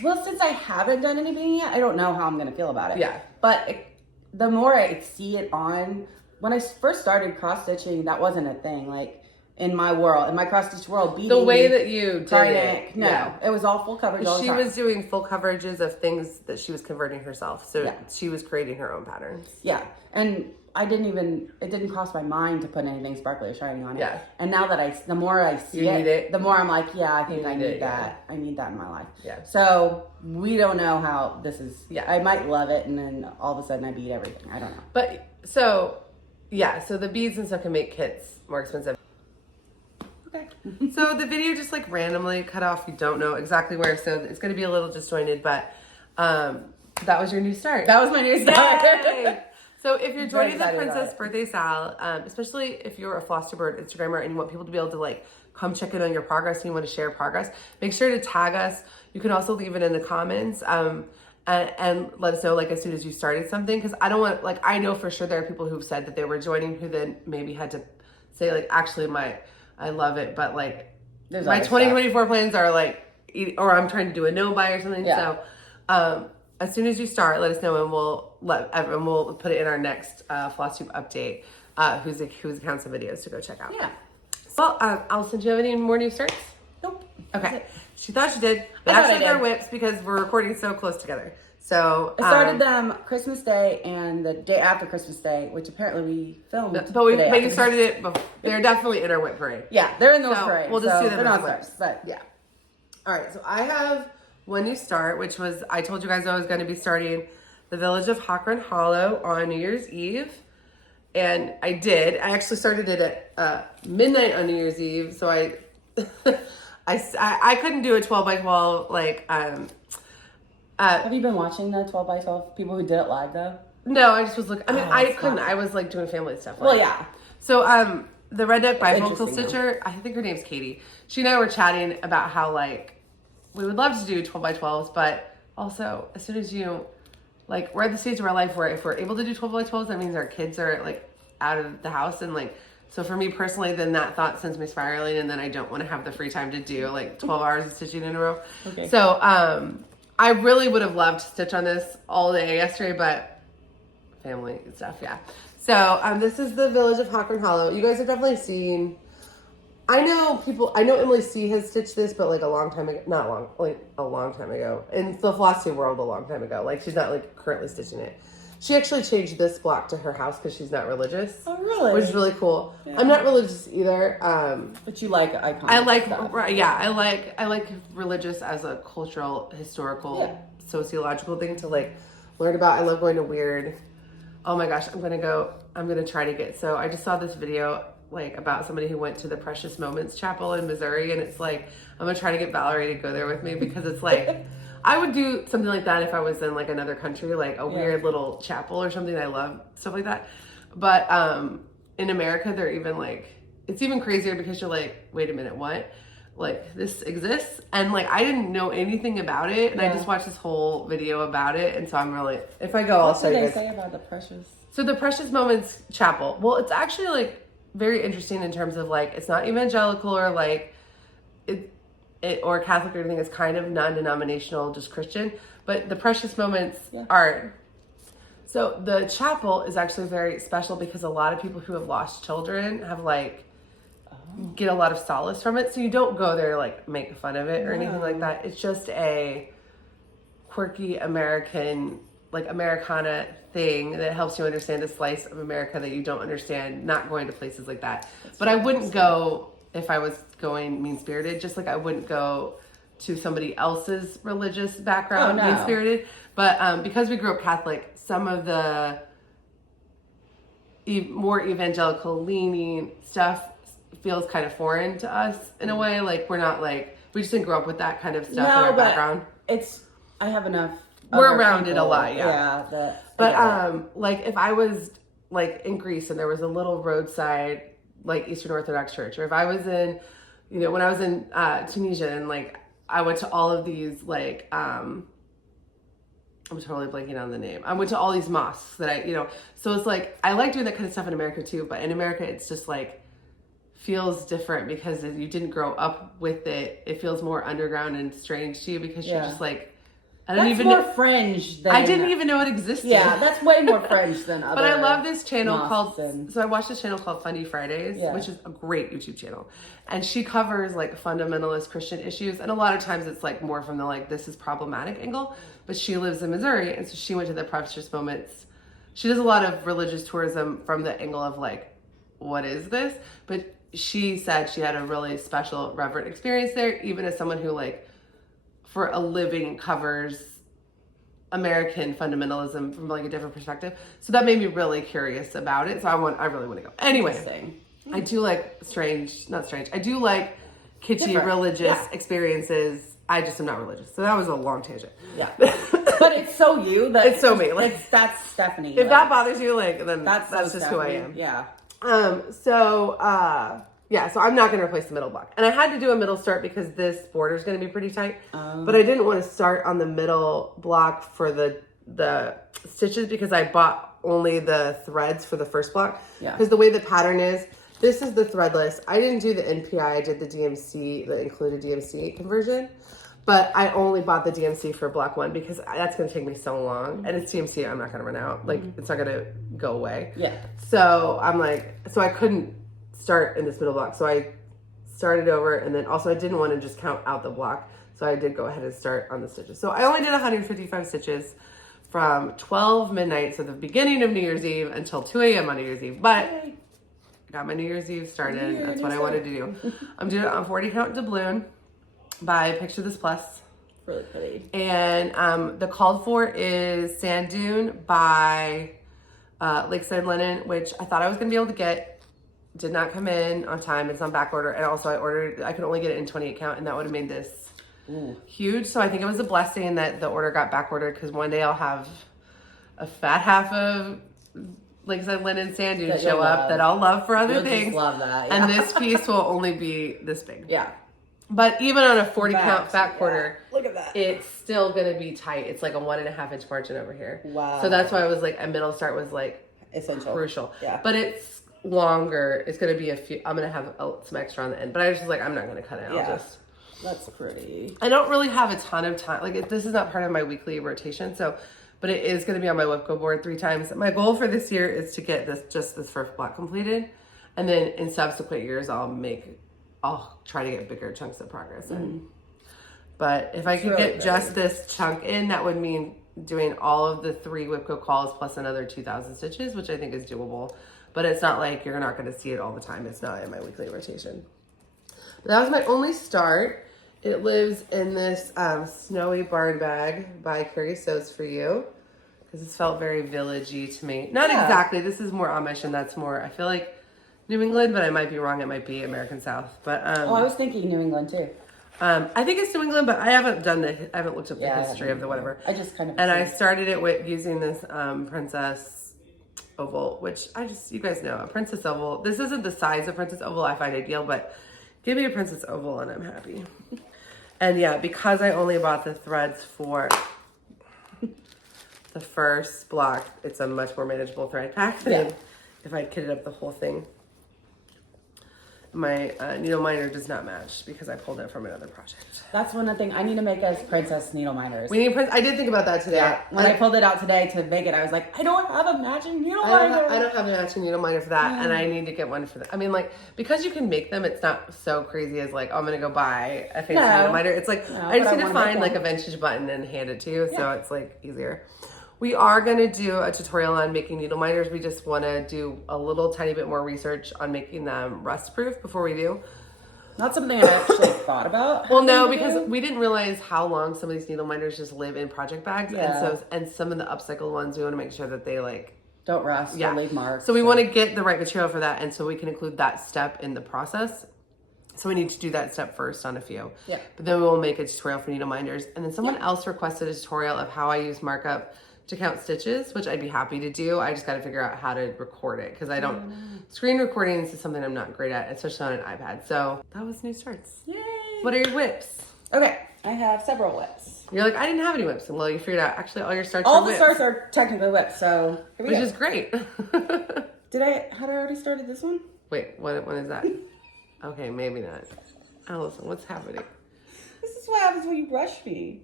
Well, since I haven't done any beading yet, I don't know how I'm going to feel about it. Yeah. But the more I see it on, when I first started cross-stitching, that wasn't a thing. Like, in my world, in my cross-stitch world, beading... The way that you did it. No, it was all full coverage all the She time. was doing full coverages of things that she was converting herself. So she was creating her own patterns. Yeah. And it didn't cross my mind to put anything sparkly or shiny on it. Yeah. And now that the more I see it, the more I'm like, yeah, I think I need that. Yeah. I need that in my life. Yeah. So we don't know how this is. Yeah. I might love it and then all of a sudden I beat everything. I don't know. But so the beads and stuff can make kits more expensive. Okay. So the video just like randomly cut off. You don't know exactly where. So it's going to be a little disjointed, but that was your new start. That was my new start. Yay! So if you're joining the excited Princess Birthday SAL, especially if you're a Flosstube Instagrammer and you want people to be able to like come check in on your progress and you want to share progress, make sure to tag us. You can also leave it in the comments and let us know like as soon as you started something, because I don't want, like, I know for sure there are people who've said that they were joining who then maybe had to say like, actually I love it, but like my 2024 plans are like, or I'm trying to do a no buy or something. Yeah. So as soon as you start, let us know and we'll put it in our next Flosstube update, whose accounts and videos to go check out. Yeah. Well, Allison, do you have any more new starts? Nope. Okay. She thought she did, but actually they're whips because we're recording so close together. So I started them Christmas Day and the day after Christmas Day, which apparently we filmed. But you started it before. They're definitely in our whip parade. Yeah, they're in the whip parade. We'll just see them they're as not whips. whips, but yeah. All right, so I have one new start, which was, I told you guys I was going to be starting the village of Hockran Hollow on New Year's Eve. And I did. I actually started it at midnight on New Year's Eve. So I couldn't do a 12 by 12 like have you been watching the 12 by 12 people who did it live though? No, I just was looking. I mean, I couldn't. I was like doing family stuff. Well, yeah. So the redneck bifocal stitcher, I think her name's Katie. She and I were chatting about how like we would love to do 12 by 12s, but also as soon as you like, we're at the stage of our life where if we're able to do 12 by 12s, that means our kids are like out of the house, and like, so for me personally, then that thought sends me spiraling, and then I don't want to have the free time to do like 12 hours of stitching in a row. Okay. So I really would have loved to stitch on this all day yesterday, but family and stuff, yeah. So this is the village of Hockran Hollow. You guys have definitely seen, I know Emily C has stitched this, but like a long time ago, a long time ago. In the Flosstube world a long time ago. Like she's not like currently stitching it. She actually changed this block to her house because she's not religious. Oh, really? Which is really cool. Yeah. I'm not religious either. But you like iconic I like stuff. I like religious as a cultural, historical, sociological thing to like learn about. I love going to weird. Oh my gosh, I'm gonna try to get. So I just saw this video like about somebody who went to the Precious Moments Chapel in Missouri, and it's like I'm gonna try to get Valerie to go there with me because it's like. I would do something like that if I was in like another country, like a weird little chapel or something. I love stuff like that. But in America, they're even like, it's even crazier because you're like, wait a minute, what? Like this exists? And like, I didn't know anything about it. And I just watched this whole video about it. And so I'm really, if I go, I'll show you guys. What did they say about the Precious? So the Precious Moments Chapel. Well, it's actually like very interesting in terms of like, it's not evangelical or like, or Catholic or anything. It's kind of non-denominational, just Christian. But the Precious Moments are. So the chapel is actually very special because a lot of people who have lost children have like get a lot of solace from it. So you don't go there to like make fun of it or anything like that. It's just a quirky American, like Americana thing that helps you understand a slice of America that you don't understand, not going to places like that. But I wouldn't go if I was going mean-spirited, just like I wouldn't go to somebody else's religious background mean-spirited. But because we grew up Catholic, some of the more evangelical leaning stuff feels kind of foreign to us in a way. Like we're not like, we just didn't grow up with that kind of stuff in our background. I have enough. We're around it a lot, Yeah. Like if I was like in Greece and there was a little roadside like Eastern Orthodox church, or if I was in, when I was in Tunisia and like I went to all of these like I'm totally blanking on the name. I went to all these mosques that so it's like, I like doing that kind of stuff in America too, but in America, it's just like, feels different because you didn't grow up with it. It feels more underground and strange to you because you're just like, I don't that's even more know. Fringe than... I didn't even know it existed. Yeah, that's way more Fringe than other. But I love this channel called, and... so I watched this channel called Funny Fridays, which is a great YouTube channel. And she covers like fundamentalist Christian issues. And a lot of times it's like more from the like, this is problematic angle. But she lives in Missouri. And so she went to the Precious Moments. She does a lot of religious tourism from the angle of like, what is this? But she said she had a really special reverent experience there, even as someone who like, for a living covers American fundamentalism from like a different perspective. So that made me really curious about it. So I really want to go. Anyway, I do like I do like kitschy religious experiences. I just am not religious. So that was a long tangent. Yeah. But it's so you. It's so me. Like that's Stephanie. If that bothers you, like then that's so just Stephanie. who I am. Yeah. So I'm not going to replace the middle block. And I had to do a middle start because this border is going to be pretty tight. But I didn't want to start on the middle block for the stitches because I bought only the threads for the first block. Yeah. Because the way the pattern is, this is the threadless. I didn't do the NPI. I did the DMC, the included DMC conversion. But I only bought the DMC for block 1 because that's going to take me so long. And it's DMC, I'm not going to run out. Like, it's not going to go away. Yeah. So I'm like, so I couldn't start in this middle block. So I started over, and then also I didn't want to just count out the block. So I did go ahead and start on the stitches. So I only did 155 stitches from 12 midnight, so the beginning of New Year's Eve, until 2 a.m. on New Year's Eve. But I got my New Year's Eve started. That's what I wanted to do. I'm doing it on 40 count doubloon by Picture This Plus. Really pretty. And the called for is Sand Dune by Lakeside Linen, which I thought I was going to be able to get. Did not come in on time. It's on back order. And also I could only get it in 28 count, and that would have made this huge. So I think it was a blessing that the order got back ordered, because one day I'll have a fat half of Lakeside Linen Sand Dune show up that I'll love for other things. Just love that. And this piece will only be this big. Yeah. But even on a 40 count fat quarter, look at that. It's still going to be tight. It's like a 1.5 inch margin over here. Wow. So that's why I was like, a middle start was like essential, crucial. Yeah. But it's longer. It's going to be I'm going to have some extra on the end, but I was just like, I'm not going to cut it. Yeah. That's pretty. I don't really have a ton of time. Like, this is not part of my weekly rotation. So, but it is going to be on my Whipco board 3 times. My goal for this year is to get this first block completed. And then in subsequent years, I'll try to get bigger chunks of progress in. But if I could get just this chunk in, that would mean doing all of the 3 Whipco calls plus another 2,000 stitches, which I think is doable. But it's not like you're not going to see it all the time. It's not in my weekly rotation. But that was my only start. It lives in this snowy barn bag by Carrie Sews For You, because it's felt very villagey to me. Not exactly. This is more Amish, and that's more, I feel like, New England, but I might be wrong. It might be American South. But I was thinking New England too. I think it's New England, but I haven't looked up the history of the whatever. I just kind of. And I started it with using this Princess Oval, which you guys know, a Princess Oval. This isn't the size of Princess Oval I find ideal, but give me a Princess Oval and I'm happy. And yeah, because I only bought the threads for the first block, it's a much more manageable thread pack than if I kitted up the whole thing. My needle miner does not match because I pulled it from another project. That's one thing. I need to make us princess needle miners. I did think about that today. Yeah. When I pulled it out today to make it, I was like, I don't have a matching needle miner. I don't have a matching needle miner for that, and I need to get one for that. I mean, like, because you can make them, it's not so crazy as like, oh, I'm gonna go buy a fancy needle miner. It's like, I just need to find like a vintage button and hand it to you, so it's like easier. We are going to do a tutorial on making needle miners. We just want to do a little tiny bit more research on making them rust proof before we do. Not something I actually thought about. Well, no, because we didn't realize how long some of these needle miners just live in project bags. Yeah. And some of the upcycled ones, we want to make sure that they like don't rust or leave marks. So we want to get the right material for that, and so we can include that step in the process. So we need to do that step first on a few. Yeah. But then we will make a tutorial for needle miners. And then someone else requested a tutorial of how I use markup to count stitches, which I'd be happy to do. I just got to figure out how to record it, because I don't, screen recordings is something I'm not great at, especially on an iPad. So that was new starts. Yay! What are your whips? Okay, I have several whips. You're like, I didn't have any whips. And well, you figured out actually all your starts All are the whips. starts are technically whips, so here we Which go. is great. Had I already started this one? Wait, what is that? Okay, maybe not. Allison, what's happening? This is what happens when you rush me.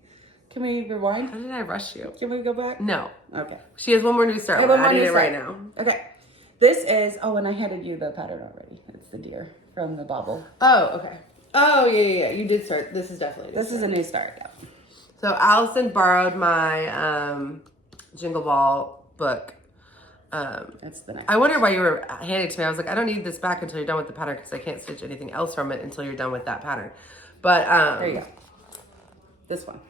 Can we rewind? How did I rush you? Can we go back? No. Okay. She has one more new start. I have We're one more adding new it right start. now. Okay. This is, oh, and I handed you the pattern already. It's the deer from the bobble. Oh, okay. Oh, yeah. You did start. This is definitely This is a new start. Yeah. So Allison borrowed my Jingle Ball book. That's the next. I wonder why you were handing it to me. I was like, I don't need this back until you're done with the pattern because I can't stitch anything else from it until you're done with that pattern. But There you go. This one.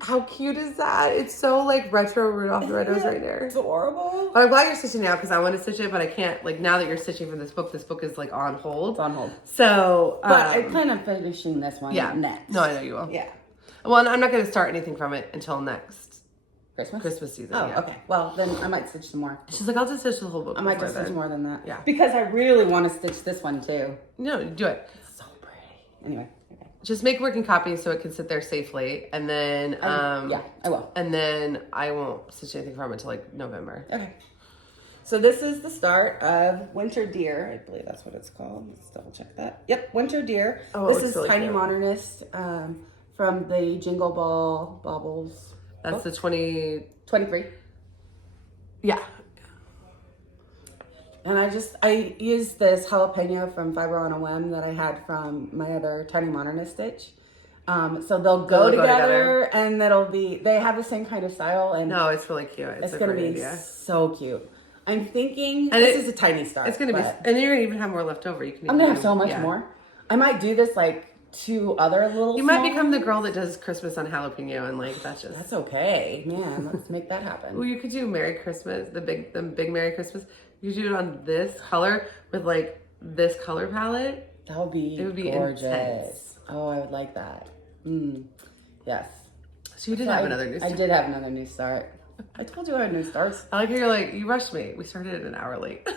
how cute is that? It's so like retro Rudolph the Red-Nosed Reindeer. It's adorable. But I'm glad you're stitching now because I want to stitch it, but I can't. Like now that you're stitching from this book is like on hold. It's on hold. So, But I plan on finishing this one next. No, I know you will. Yeah. Well, I'm not going to start anything from it until next Christmas season. Oh, yeah. okay. Well, then I might stitch some more. She's like, I'll just stitch the whole book. I might before just stitch then. more than that. Yeah. Because I really want to stitch this one too. No, do it. It's so pretty. Anyway. Okay. Just make working copies so it can sit there safely, and then yeah, I will. And then I won't stitch anything from it until like November. Okay. So this is the start of Winter Deer. I believe that's what it's called. Let's double check that. Yep, Winter Deer. Oh, this is really Tiny cute. Modernist from the Jingle Ball Baubles. That's the 23. Yeah. And I used this jalapeno from Fiber on a Whim that I had from my other Tiny Modernist stitch. So they'll go together and they have the same kind of style. And No, it's really cute. it's a going to great be idea. so cute. I'm thinking, And this is a tiny start. It's going to be, and then you're going to even have more left over. You can. I'm even going to have so much more. I might do this like 2 other little You might small become the ones. girl that does Christmas on jalapeno, and like that's just. That's okay. Man, let's make that happen. Well, you could do Merry Christmas, the big Merry Christmas. You could do it on this color with like this color palette. That would be, It would be gorgeous. intense. Oh, I would like that. Yes. So you did have another new start. I did have another new start. I told you I had new starts. I like how you're like, you rushed me. We started it an hour late.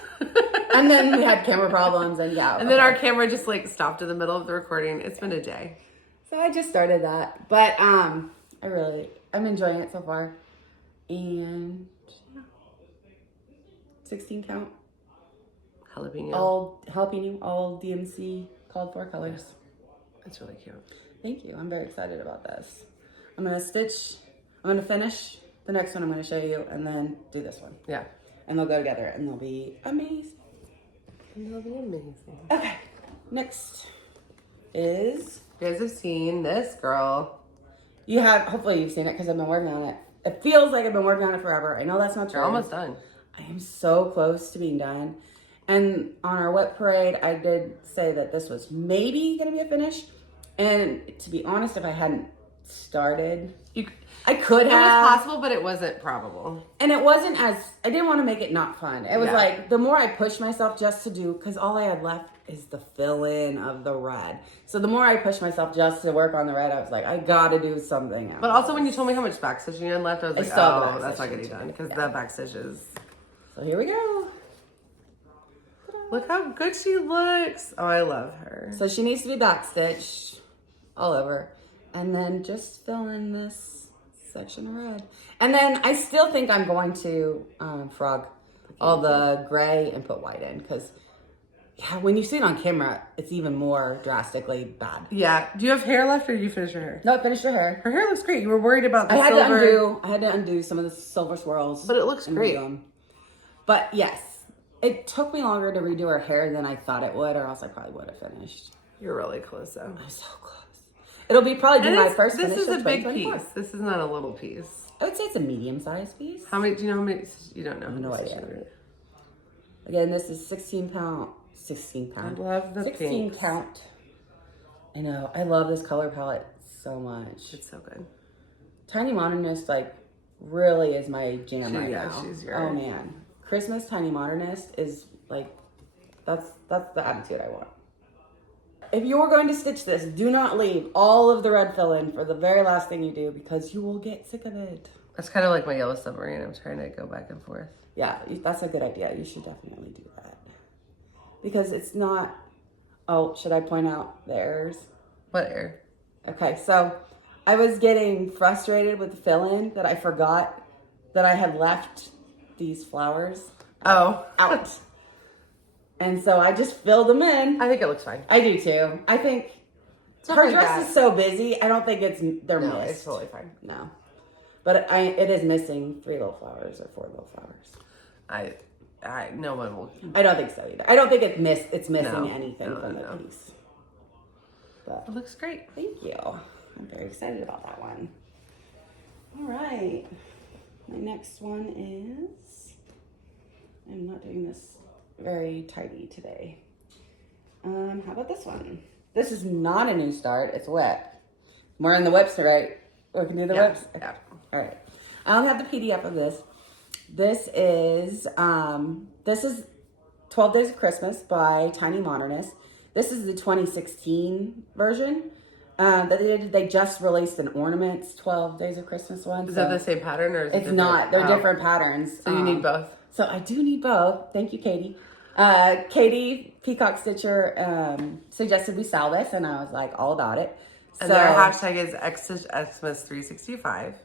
And then we had camera problems and yeah. And then our camera just like stopped in the middle of the recording. It's been a day. So I just started that. But I'm enjoying it so far. And yeah. 16 count. Jalapeno. All DMC called for colors. It's really cute. Thank you. I'm very excited about this. I'm going to finish the next one I'm going to show you and then do this one. Yeah. And they'll go together and they'll be amazing. It'll be amazing. Okay. Next is, You guys have seen this girl. hopefully you've seen it because I've been working on it. It feels like I've been working on it forever. I know that's not true. You're almost done. I am so close to being done. And on our wet parade, I did say that this was maybe going to be a finish. And to be honest, if I hadn't started, I could have. It was possible, but it wasn't probable. And it wasn't I didn't want to make it not fun. It was like, the more I pushed myself just to do, because all I had left is the fill-in of the red. So the more I pushed myself just to work on the red, I was like, I got to do something else. But also when you told me how much backstitching you had left, I was like, still have the oh, that's not backstitching getting done. Because yeah. that backstitch is... So here we go. Look how good she looks. Oh, I love her. So she needs to be backstitched all over. And then just fill in this section of red. And then I still think I'm going to frog all the gray and put white in. Because yeah, when you see it on camera, it's even more drastically bad. Yeah. Do you have hair left or did you finish her hair? No, I finished her hair. Her hair looks great. You were worried about the I silver. had to undo some of the silver swirls. But it looks and great. redo them. But yes, it took me longer to redo her hair than I thought it would, or else I probably would have finished. You're really close though. I'm so close. It'll probably be my first This finish is of a big 2024. piece. This is not a little piece. I would say it's a medium-sized piece. How many, do you know how many, you don't know. No how many idea. stitches are in it. Again, this is 16 pound. I love the 16 pinks. count. I know. I love this color palette so much. It's so good. Tiny Modernist, like, really is my jam right Yeah, now. she's your... Oh, man. Christmas Tiny Modernist is, like, that's the attitude I want. If you're going to stitch this, do not leave all of the red fill-in for the very last thing you do because you will get sick of it. That's kind of like my yellow submarine. I'm trying to go back and forth. Yeah, that's a good idea. You should definitely do that. Because it's not... Oh, should I point out the errors? What error? Okay, so I was getting frustrated with the fill-in that I forgot that I had left these flowers out. And so I just filled them in. I think it looks fine. I do too. I think her dress is so busy. I don't think they're missed. It's totally fine. No. But it is missing 3 little flowers or 4 little flowers. No one will. I don't think so either. I don't think it's missing anything from the piece. But it looks great. Thank you. I'm very excited about that one. All right. My next one is, I'm not doing this very tidy today. How about this one? This is not a new start. It's whip. We're in the whips, right? We can do the whips? Yeah. All right. I don't have the PDF of this. This is 12 Days of Christmas by Tiny Modernist. This is the 2016 version. They just released an ornaments 12 Days of Christmas one. Is that the same pattern or is it it's not? They're different patterns. So you need both. So I do need both. Thank you, Katie. Katie Peacock Stitcher suggested we sell this, and I was like all about it. And their hashtag is Xmas365.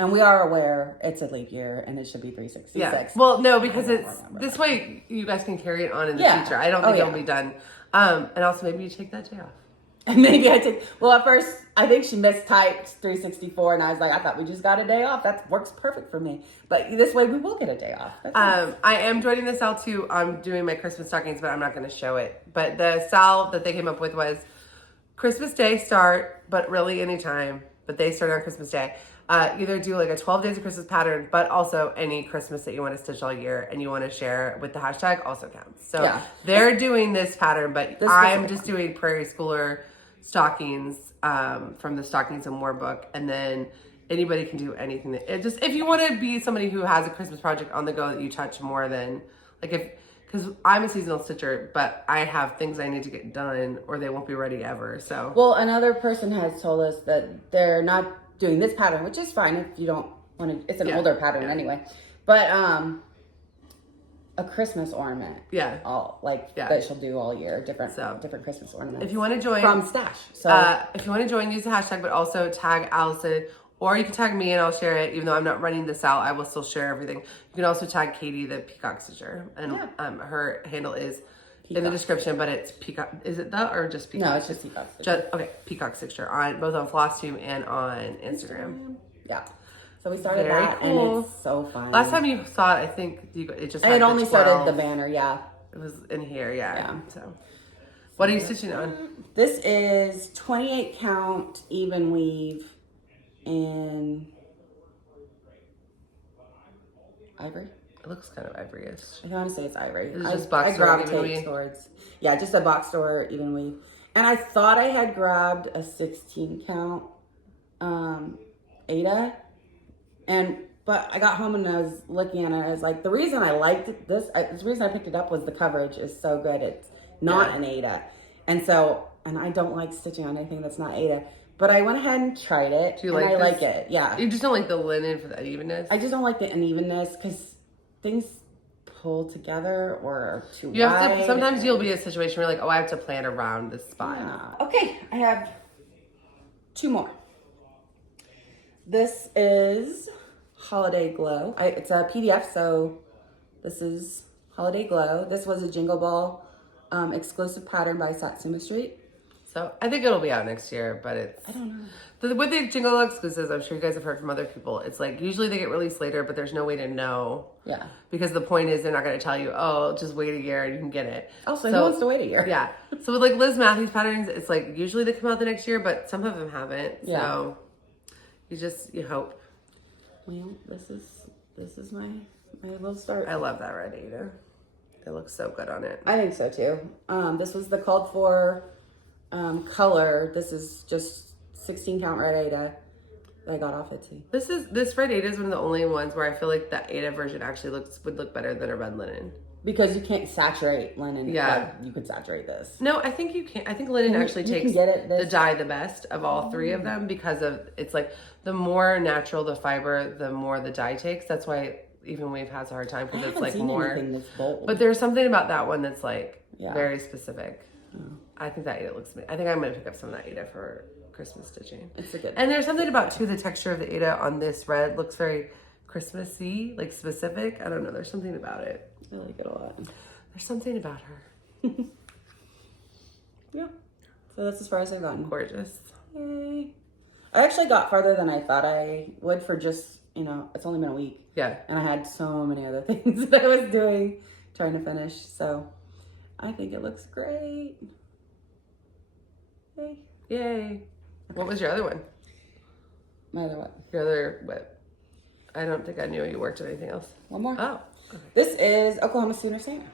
And we are aware it's a leap year and it should be 366. Yeah. Well, no, because it's this way you guys can carry it on in the future. I don't think it'll be done. And also maybe you take that day off. And maybe at first I think she mistyped 364 and I was like, I thought we just got a day off. That works perfect for me. But this way we will get a day off. Nice. I am joining the SAL too. I'm doing my Christmas stockings, but I'm not going to show it. But the SAL that they came up with was Christmas Day start, but really anytime. But they start on Christmas Day. Either do like a 12 Days of Christmas pattern, but also any Christmas that you want to stitch all year and you want to share with the hashtag also counts. So they're doing this pattern, but I'm just doing Prairie Schooler stockings from the Stockings and More book, and then anybody can do anything. If you want to be somebody who has a Christmas project on the go that you touch more than because I'm a seasonal stitcher, but I have things I need to get done or they won't be ready ever. So another person has told us that they're not doing this pattern, which is fine if you don't want to. It's an older pattern anyway, but a Christmas ornament, that she'll do all year, different Christmas ornaments. If you want to join from Stash, so if you want to join, use the hashtag, but also tag Allison, or you can tag me and I'll share it. Even though I'm not running this out, I will still share everything. You can also tag Katie, the Peacock Stitcher, and her handle is in the description, but it's Peacock. Is it the or just Peacock? No, it's just Peacock Stitcher. Peacock Stitcher on both on Flosstube and on Instagram. Yeah. So we started that, and it's so fun. Last time you saw it, I think it just. It only started the banner. Yeah. It was in here. Yeah. So, what are you stitching on? This is 28 count even weave in ivory. It looks kind of ivory-ish. I want to say it's ivory. It's just box store even weave towards. Yeah, just a box store even weave. And I thought I had grabbed a 16 count Ada, but I got home and I was looking at it. I was like, the reason I liked the reason I picked it up was the coverage is so good. It's not an Ada, and I don't like stitching on anything that's not Ada. But I went ahead and tried it. Do you like this? I like it. Yeah. You just don't like the linen for the unevenness? I just don't like the unevenness because things pull together or are too you wide. Have to, sometimes you'll be in a situation where you're like, I have to plan around this spot. Yeah. Okay, I have 2 more. This is Holiday Glow. It's a PDF, so this is Holiday Glow. This was a Jingle Ball exclusive pattern by Satsuma Street. So I think it'll be out next year, but I don't know. With the Jingle Ball exclusives, I'm sure you guys have heard from other people. It's like usually they get released later, but there's no way to know. Yeah. Because the point is they're not going to tell you, oh, just wait a year and you can get it. Oh, so who wants to wait a year? Yeah. So with like Liz Mathews patterns, it's like usually they come out the next year, but some of them haven't. Yeah. So you hope. Well, this is my little start. I love that red Ada. It looks so good on it. I think so too. This was the called for color. This is just 16 count red Ada that I got off Etsy. This red Ada is one of the only ones where I feel like the Ada version actually would look better than a red linen. Because you can't saturate linen. Yeah. Like you could saturate this. No, I think you can. I think linen actually takes the dye the best of all 3 of them because it's like the more natural the fiber, the more the dye takes. That's why even weave has a hard time because it's like more. Bold. But there's something about that one that's like very specific. I think that Ada looks. I think I'm gonna pick up some of that Ada for Christmas stitching. It's a good. And there's something about too, the texture of the Ada on this red looks very Christmassy, like specific. I don't know. There's something about it. I like it a lot. There's something about her. Yeah. So that's as far as I've gotten. Gorgeous. Yay. I actually got farther than I thought I would for just, it's only been a week. Yeah. And I had so many other things that I was doing, trying to finish. So I think it looks great. Yay. Yay. What was your other one? My other what? Your other what? I don't think I knew you worked on anything else. One more. Oh. Okay. This is Oklahoma Sooner Santa.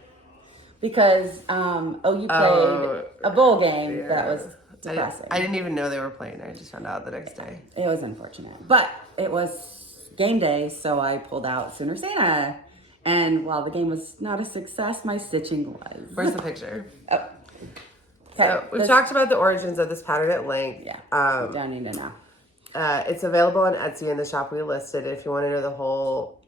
Because OU played a bowl game that was depressing. I didn't even know they were playing. I just found out the next day. It was unfortunate. But it was game day, so I pulled out Sooner Santa. And while the game was not a success, my stitching was. Where's the picture? Oh. Okay. So we've talked about the origins of this pattern at length. Yeah. Don't need to know. It's available on Etsy in the shop we listed. If you want to know the whole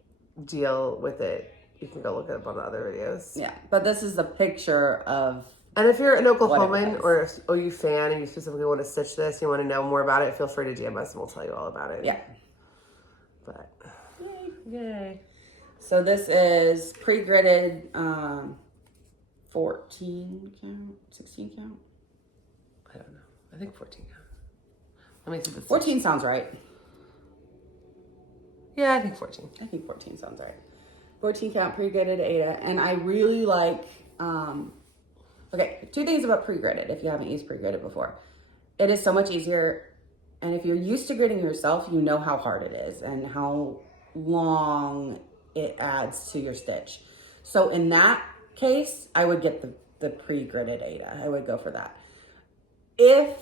deal with it, you can go look it up on the other videos. Yeah, but this is a picture of. And if you're an Oklahoman or an OU fan and you specifically want to stitch this, you want to know more about it, feel free to DM us and we'll tell you all about it. Yeah. But yay. So this is pre-gridded 14 count, 16 count? I don't know. I think 14 count. Let me see the 14 sounds right. Yeah, I think 14. I think 14 sounds right. 14 count pre-gridded Ada. And I really like, okay, two things about pre-gridded if you haven't used pre-gridded before. It is so much easier. And if you're used to gridding yourself, you know how hard it is and how long it adds to your stitch. So in that case, I would get the pre-gridded Ada. I would go for that. If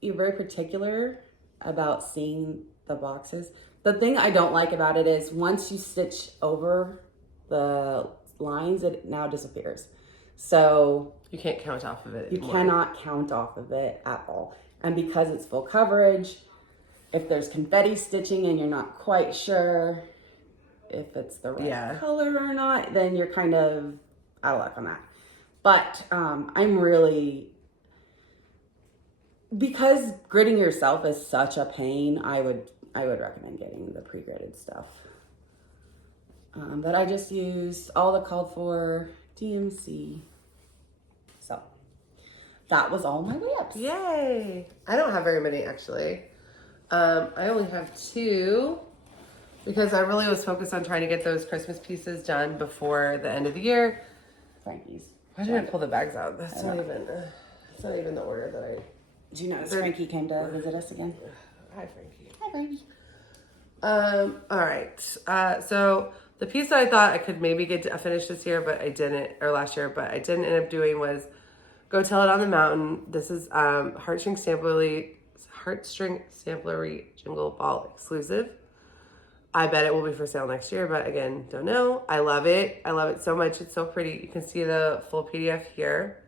you're very particular about seeing the boxes, the thing I don't like about it is once you stitch over the lines, it now disappears. So you can't count off of it anymore. You cannot count off of it at all. And because it's full coverage, if there's confetti stitching and you're not quite sure if it's the right color or not, then you're kind of out of luck on that. But I'm really, because gridding yourself is such a pain, I would recommend getting the pre-gridded stuff. But I just used all the called for DMC. So that was all my whips. Yay! I don't have very many actually. I only have 2 because I really was focused on trying to get those Christmas pieces done before the end of the year. Frankie's. Why did I pull the bags out? That's not even. It's not even the order that I. Do you notice Frankie came to visit us again? Hi, Frankie. Hi, Frankie. All right. So the piece that I thought I could maybe get to finish this year, but I didn't, or last year, but I didn't end up doing was Go Tell It on the Mountain. This is Heartstring Samplery Jingle Ball exclusive. I bet it will be for sale next year, but again, don't know. I love it. I love it so much. It's so pretty. You can see the full PDF here.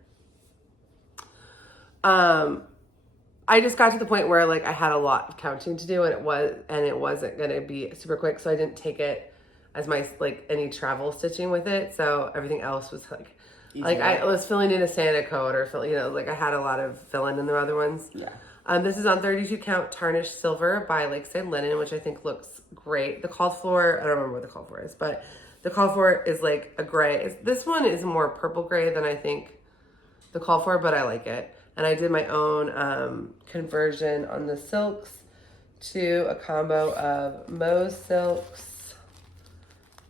I just got to the point where like I had a lot of counting to do and it wasn't going to be super quick. So I didn't take it as my, like any travel stitching with it. So everything else was like, I was filling in a Santa coat or like I had a lot of fill-in the other ones. Yeah. This is on 32 count tarnished silver by Lakeside Linen, which I think looks great. The called for, I don't remember what the called for is, but the called for is like a gray. This one is more purple gray than I think the called for, but I like it. And I did my own conversion on the silks to a combo of Mo's silks,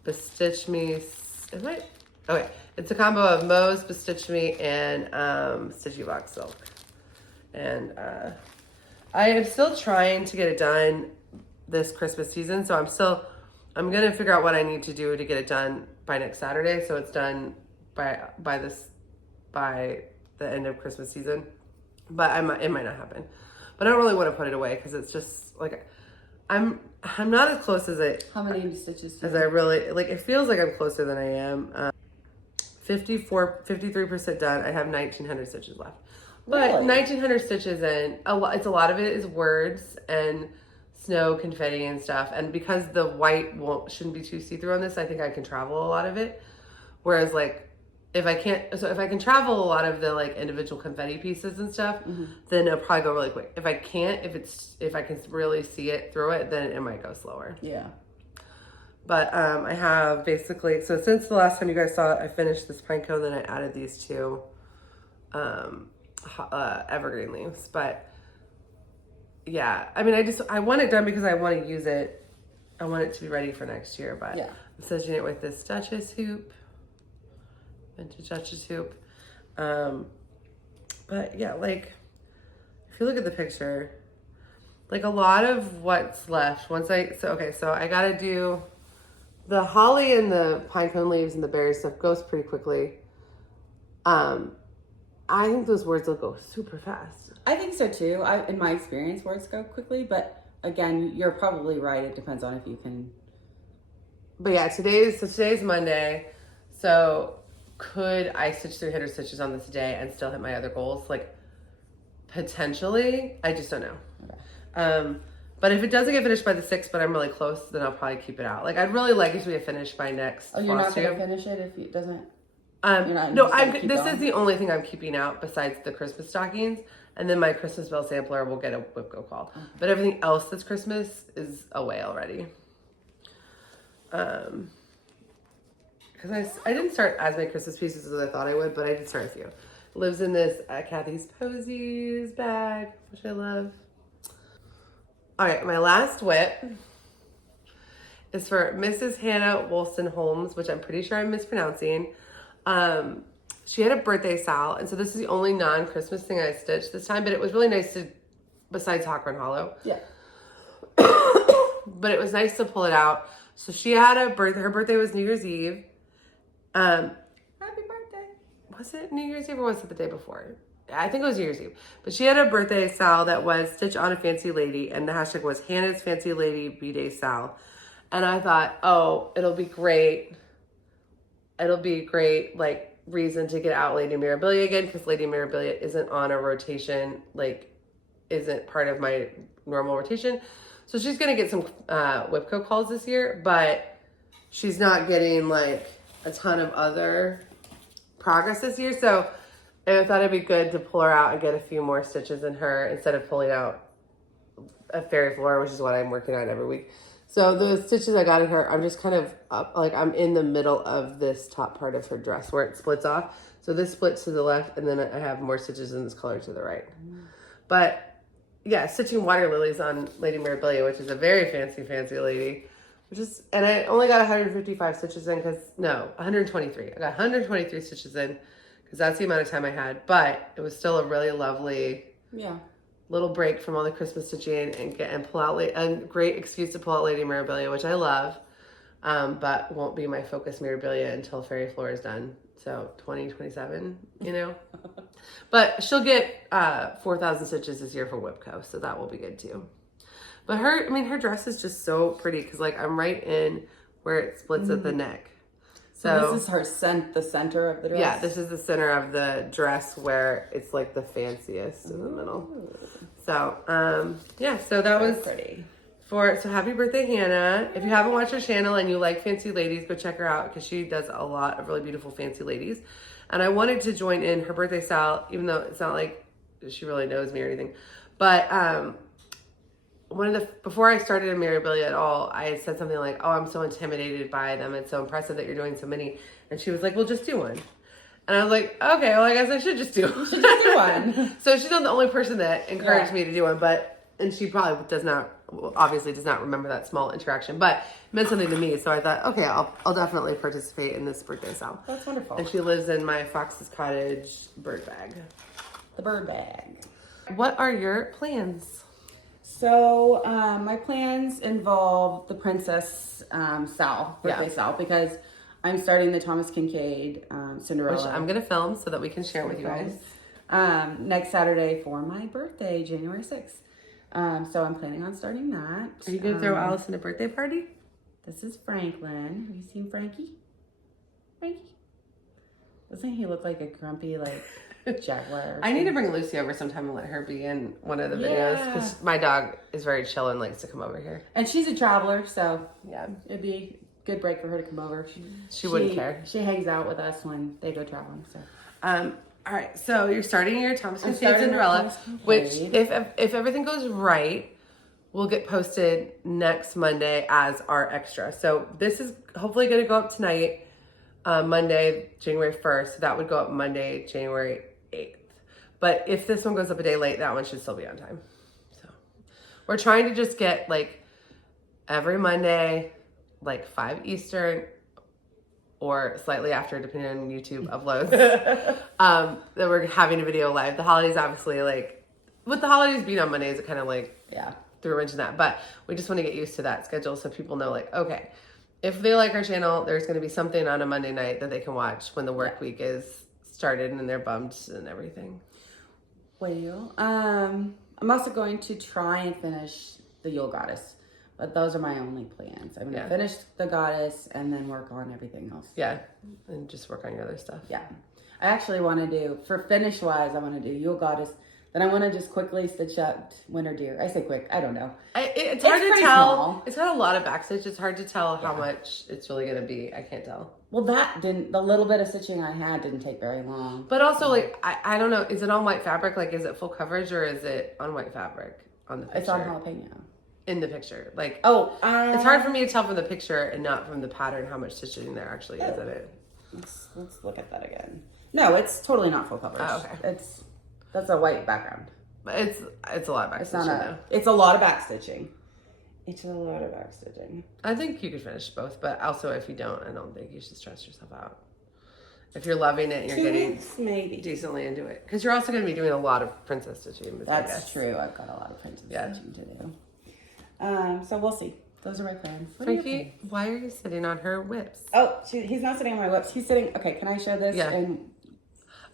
Bestitch Me, okay. It's a combo of Mo's, Bestitch Me, and Stitchy Box Silk. And I am still trying to get it done this Christmas season. So I'm going to figure out what I need to do to get it done by next Saturday. So it's done by the end of Christmas season. But it might not happen. But I don't really want to put it away because it's just like, I'm not as close as it. How many stitches? As I really, like, it feels like I'm closer than I am. 53% done. I have 1,900 stitches left. But Really? 1,900 stitches in, a lot of it is words and snow, confetti and stuff. And because the white shouldn't be too see-through on this, I think I can travel a lot of it. Whereas like if I can travel a lot of the like individual confetti pieces and stuff, then it'll probably go really quick. If I can't, if I can really see it through it, then it might go slower. Yeah. But I have basically, so since the last time you guys saw it, I finished this pine cone, then I added these two evergreen leaves. But yeah, I mean, I want it done because I want to use it. I want it to be ready for next year, but yeah. I'm stitching it with this Duchess hoop. Vintage Duchess hoop. But yeah, like if you look at the picture, like a lot of what's left so I gotta do the holly and the pine cone leaves and the berry stuff goes pretty quickly. I think those words will go super fast. I think so too. In my experience, words go quickly, but again, you're probably right. It depends on if you can. But yeah, today's Monday, so could I stitch 300 stitches on this day and still hit my other goals? Like, potentially. I just don't know. Okay. But if it doesn't get finished by the 6th, but I'm really close, then I'll probably keep it out. Like, I'd really like it to be finished by next. Oh, you're not going to finish it if it doesn't? This is the only thing I'm keeping out besides the Christmas stockings. And then my Christmas bell sampler will get a whip-go call. Okay. But everything else that's Christmas is away already. Because I didn't start as many Christmas pieces as I thought I would, but I did start a few. Lives in this Kathy's Posies bag, which I love. All right, my last whip is for Mrs. Hannah Wolston Holmes, which I'm pretty sure I'm mispronouncing. She had a birthday SAL, and so this is the only non-Christmas thing I stitched this time, but it was really nice to, besides Hawk Run Hollow. Yeah. But it was nice to pull it out. So she had her birthday was New Year's Eve. Happy birthday. Was it New Year's Eve or was it the day before? I think it was New Year's Eve. But she had a birthday SAL that was Stitch on a Fancy Lady, and the hashtag was Hannah's Fancy Lady B-Day SAL. And I thought, oh, it'll be great. It'll be great, like, reason to get out Lady Mirabilia again, because Lady Mirabilia isn't on a rotation, like, isn't part of my normal rotation. So she's going to get some Whipco calls this year, but she's not getting, like, a ton of other progress this year. So I thought it'd be good to pull her out and get a few more stitches in her instead of pulling out a fairy floor, which is what I'm working on every week. So the stitches I got in her, I'm just kind of up, like I'm in the middle of this top part of her dress where it splits off. So this splits to the left, and then I have more stitches in this color to the right. But yeah, stitching water lilies on Lady Mirabilia, which is a very fancy lady, and I only got 155 stitches in 123. I got 123 stitches in because that's the amount of time I had, but it was still a really lovely, little break from all the Christmas stitching and pull out a great excuse to pull out Lady Mirabilia, which I love, but won't be my focus Mirabilia until Fairy Floor is done. So 2027, you know, but she'll get 4,000 stitches this year for Whipco, so that will be good too. But her dress is just so pretty because like I'm right in where it splits at the neck. So this is the center of the dress? Yeah, this is the center of the dress where it's like the fanciest in the middle. So, so that was pretty. So happy birthday, Hannah. If you haven't watched her channel and you like fancy ladies, go check her out because she does a lot of really beautiful fancy ladies. And I wanted to join in her birthday SAL, even though it's not like she really knows me or anything. But before I started in Mirabilia at all, I had said something like, oh, I'm so intimidated by them. It's so impressive that you're doing so many. And she was like, well, just do one. And I was like, okay, well, I guess I should just do one. So she's not the only person that encouraged me to do one, and she probably obviously does not remember that small interaction, but it meant something to me. So I thought, okay, I'll definitely participate in this birthday SAL. That's wonderful. And she lives in my Fox's Cottage bird bag. The bird bag. What are your plans? So my plans involve the Princess birthday SAL, because I'm starting the Thomas Kincaid Cinderella. Which I'm going to film so that we can share it with you guys. Next Saturday for my birthday, January 6th. So I'm planning on starting that. Are you going to throw Allison a birthday party? This is Franklin. Have you seen Frankie? Frankie? Doesn't he look like a grumpy, like, jaguar? I need to bring Lucy over sometime and let her be in one of the videos because my dog is very chill and likes to come over here. And she's a traveler, so yeah, it'd be good break for her to come over. She wouldn't care. She hangs out with us when they go traveling. So, all right. So you're starting your Thomas Kincaid Cinderella, which if everything goes right, will get posted next Monday as our extra. So this is hopefully going to go up tonight, Monday, January 1st. So that would go up Monday, January 8th. But if this one goes up a day late, that one should still be on time. So we're trying to just get like every Monday, like 5 Eastern or slightly after, depending on YouTube uploads, that we're having a video live. The holidays, obviously, like with the holidays being on Mondays, it kind of like threw a wrench in that. But we just want to get used to that schedule so people know, like, okay, if they like our channel, there's going to be something on a Monday night that they can watch when the work week is started and they're bummed and everything. Well, I'm also going to try and finish the Yule Goddess, but those are my only plans. I'm going to finish the Goddess and then work on everything else. Yeah, and just work on your other stuff. Yeah. I actually want to do, for finish-wise, I want to do Yule Goddess. Then I want to just quickly stitch up Winter Deer. I say quick, I don't know. It's hard to tell. Small. It's got a lot of backstitch. It's hard to tell how much it's really going to be. I can't tell. Well, the little bit of stitching I had didn't take very long. But also, like, I don't know. Is it on white fabric? Like, is it full coverage or is it on white fabric on the picture? It's on jalapeno. In the picture. Like, it's hard for me to tell from the picture and not from the pattern how much stitching there actually is in it. Let's look at that again. No, it's totally not full coverage. Oh, okay. That's a white background. But it's a lot of backstitching, It's a lot of backstitching. It's a lot of backstitching. I think you could finish both, but also if you don't, I don't think you should stress yourself out. If you're loving it and you're getting maybe decently into it. Because you're also going to be doing a lot of princess stitching. That's true. I've got a lot of princess stitching to do. So we'll see. Those are my plans. Frankie, why are you sitting on her whips? Oh, he's not sitting on my whips. He's sitting... Okay, can I show this? Yeah.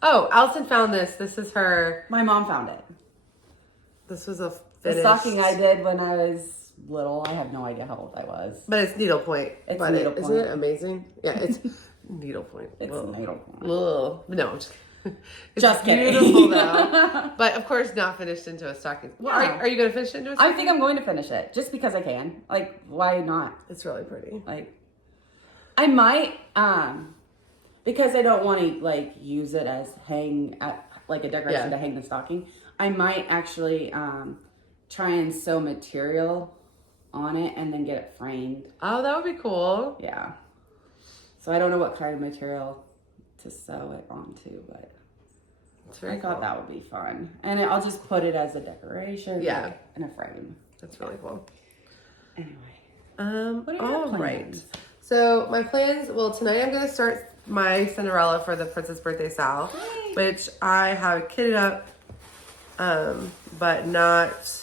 Oh, Allison found this. This is her... My mom found it. This was a finished... The stocking I did when I was little. I have no idea how old I was. But it's needlepoint. It's needlepoint. Isn't it amazing? Yeah, it's needlepoint. It's needlepoint. No, I'm just kidding. It's just kidding. Beautiful though. But of course not finished into a stocking. Well, are you going to finish it into a stocking? I think I'm going to finish it just because I can. Like, why not? It's really pretty. Like, I might, because I don't want to like use it as like a decoration to hang the stocking. I might actually try and sew material on it and then get it framed. Oh, that would be cool. Yeah. So I don't know what kind of material to sew it onto, but I thought that would be fun. And I'll just put it as a decoration like, in a frame. That's really cool. Anyway. What are your plans? Right. So my plans, well, tonight I'm going to start my Cinderella for the Princess Birthday SAL, which I have kitted up, but not...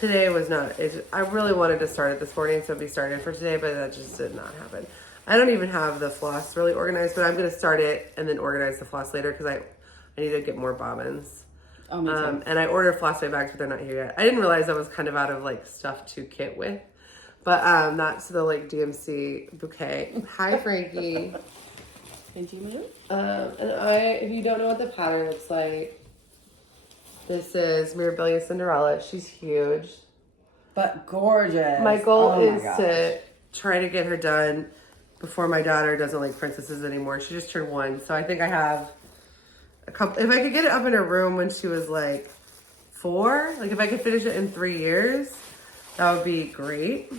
Today was not, I really wanted to start it this morning, so it'd be started for today, but that just did not happen. I don't even have the floss really organized, but I'm going to start it and then organize the floss later because I need to get more bobbins. Oh, me too. And I ordered floss bags, but they're not here yet. I didn't realize I was kind of out of like stuff to kit with, but that's the like DMC bouquet. Hi, Frankie. Did you move? And if you don't know what the pattern looks like, this is Mirabilia Cinderella. She's huge. But gorgeous. My goal is to try to get her done before my daughter doesn't like princesses anymore. She just turned 1. So I think I have a couple. If I could get it up in her room when she was like 4, like if I could finish it in 3 years, that would be great.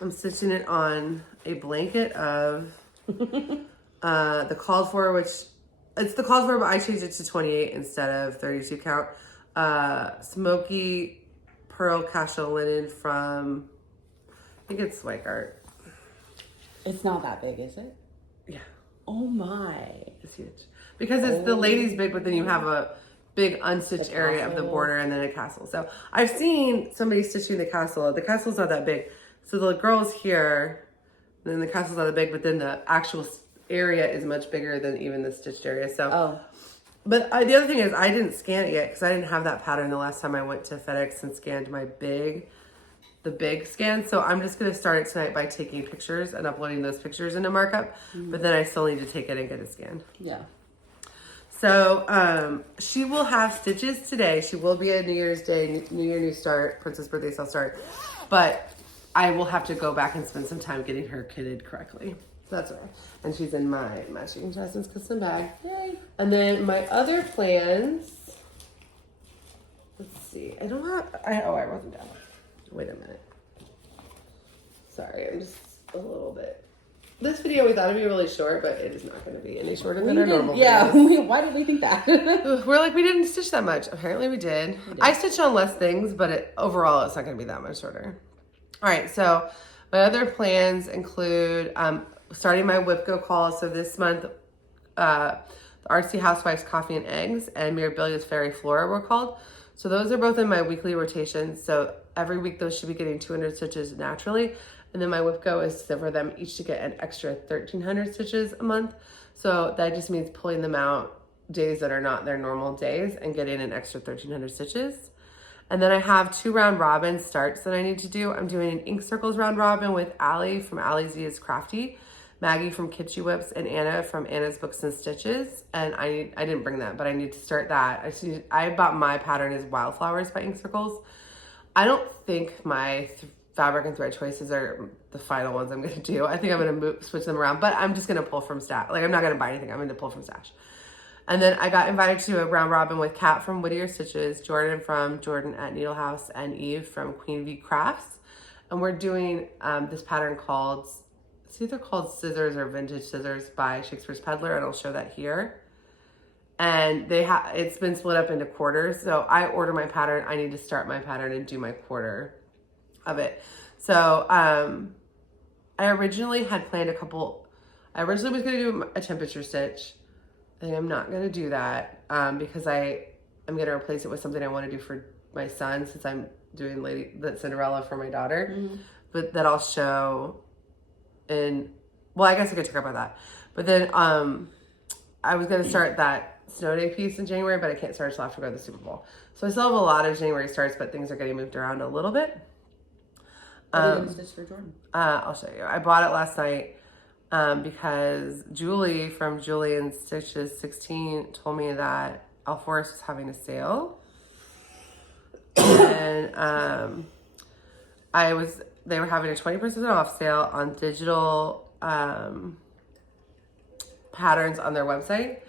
I'm stitching it on a blanket of the called for, which... It's the called for, but I changed it to 28 instead of 32 count. Smoky pearl casual linen from, I think it's Swikart. It's not that big, is it? Yeah. Oh my. It's huge. Because it's the ladies big, but then you have a big unstitched area of the border and then a castle. So I've seen somebody stitching the castle. The castle's not that big. So the girl's here, and then the castle's not that big, but then the actual area is much bigger than even the stitched area. So, but the other thing is I didn't scan it yet because I didn't have that pattern the last time I went to FedEx and scanned my the big scan. So I'm just going to start it tonight by taking pictures and uploading those pictures into markup. But then I still need to take it and get it scanned. Yeah. So she will have stitches today. She will be a New Year's Day, New Year, New Start, Princess Birthday SAL start. But I will have to go back and spend some time getting her kitted correctly. That's right. And she's in my Matching Jasmine's custom bag. Yay. And then my other plans, let's see. I don't have, I wrote them down. Wait a minute. Sorry, I'm just a little bit. This video we thought would be really short, but it is not going to be any shorter than our normal videos. Yeah, why did we think that? We're like, we didn't stitch that much. Apparently we did. I stitched on less things, but overall it's not going to be that much shorter. All right, so my other plans include starting my WIPGO call. So this month, the Artsy Housewives Coffee and Eggs and Mirabilia's Fairy Flora were called. So those are both in my weekly rotations. So every week those should be getting 200 stitches naturally. And then my WIPGO is for them each to get an extra 1,300 stitches a month. So that just means pulling them out days that are not their normal days and getting an extra 1,300 stitches. And then I have 2 round robin starts that I need to do. I'm doing an ink circles round robin with Allie from Allie's is Crafty, Maggie from Kitschy Whips, and Anna from Anna's Books and Stitches. And I didn't bring that, but I need to start that. I bought my pattern is Wildflowers by Ink Circles. I don't think my fabric and thread choices are the final ones I'm gonna do. I think I'm gonna switch them around, but I'm just gonna pull from stash. Like I'm not gonna buy anything, I'm gonna pull from stash. And then I got invited to a round robin with Kat from Whittier Stitches, Jordan from Jordan at Needle House, and Eve from Queen V Crafts. And we're doing this pattern called, it's either called Scissors or Vintage Scissors by Shakespeare's Peddler, and I'll show that here. And it's been split up into quarters. So I order my pattern, I need to start my pattern and do my quarter of it. So I originally had planned I originally was gonna do a temperature stitch. I think I'm not gonna do that because I'm gonna replace it with something I wanna do for my son since I'm doing that Cinderella for my daughter. Mm-hmm. But that I'll show well, I guess I could talk about that. But then I was gonna start that snow day piece in January, but I can't start until after I go to the Super Bowl. So I still have a lot of January starts, but things are getting moved around a little bit. What are you gonna stitch for Jordan? I'll show you. I bought it last night because Julie from Julie and Stitches 16 told me that OwlForest was having a sale. And they were having a 20% off sale on digital patterns on their website.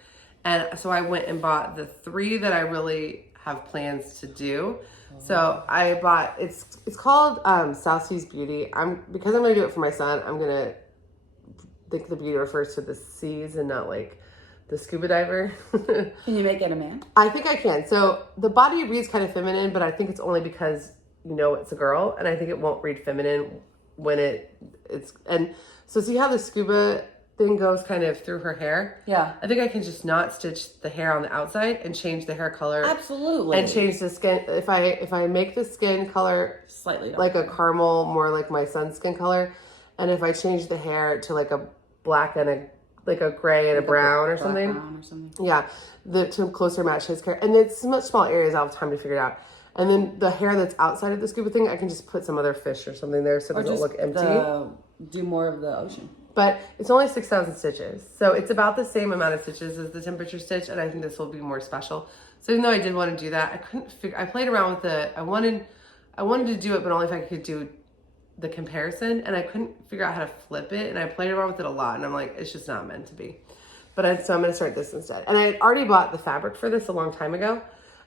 And so I went and bought the 3 that I really have plans to do. So I bought, it's called South Seas Beauty. Because I'm gonna do it for my son, I'm gonna think the beauty refers to the seas and not like the scuba diver. Can you make it a man? I think I can. So the body reads kind of feminine, but I think it's only because it's a girl, and I think it won't read feminine when it's and so see how the scuba thing goes kind of through her hair? Yeah. I think I can just not stitch the hair on the outside and change the hair color. Absolutely. And change the skin. If I make the skin color slightly like a caramel, more like my son's skin color, and if I change the hair to like a black and a gray and a brown or something. Yeah, to closer match his hair. And it's much small areas, I'll have time to figure it out. And then the hair that's outside of the scuba thing, I can just put some other fish or something there so it doesn't look empty. Do more of the ocean. But it's only 6,000 stitches. So it's about the same amount of stitches as the temperature stitch, and I think this will be more special. So even though I did want to do that, I couldn't figure, I played around with I wanted to do it, but only if I could do the comparison, and I couldn't figure out how to flip it, and I played around with it a lot, and I'm like, it's just not meant to be. But so I'm gonna start this instead. And I had already bought the fabric for this a long time ago,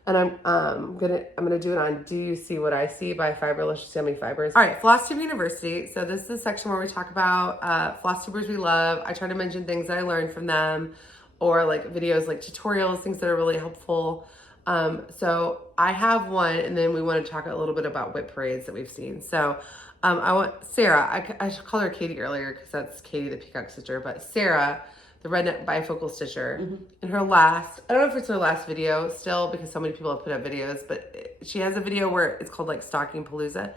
and I'm gonna do it on Do You See What I See by Fiberlicious Yummy Fibers. All right, Flosstube University. So this is the section where we talk about Flosstubers we love. I try to mention things that I learned from them, or like videos, like tutorials, things that are really helpful. So I have one, and then we want to talk a little bit about whip parades that we've seen. So I want Sarah, I should call her Katie earlier because that's Katie the Peacock Stitcher, but Sarah, the redneck bifocal stitcher, in her last, I don't know if it's her last video still because so many people have put up videos, but she has a video where it's called like Stocking Palooza.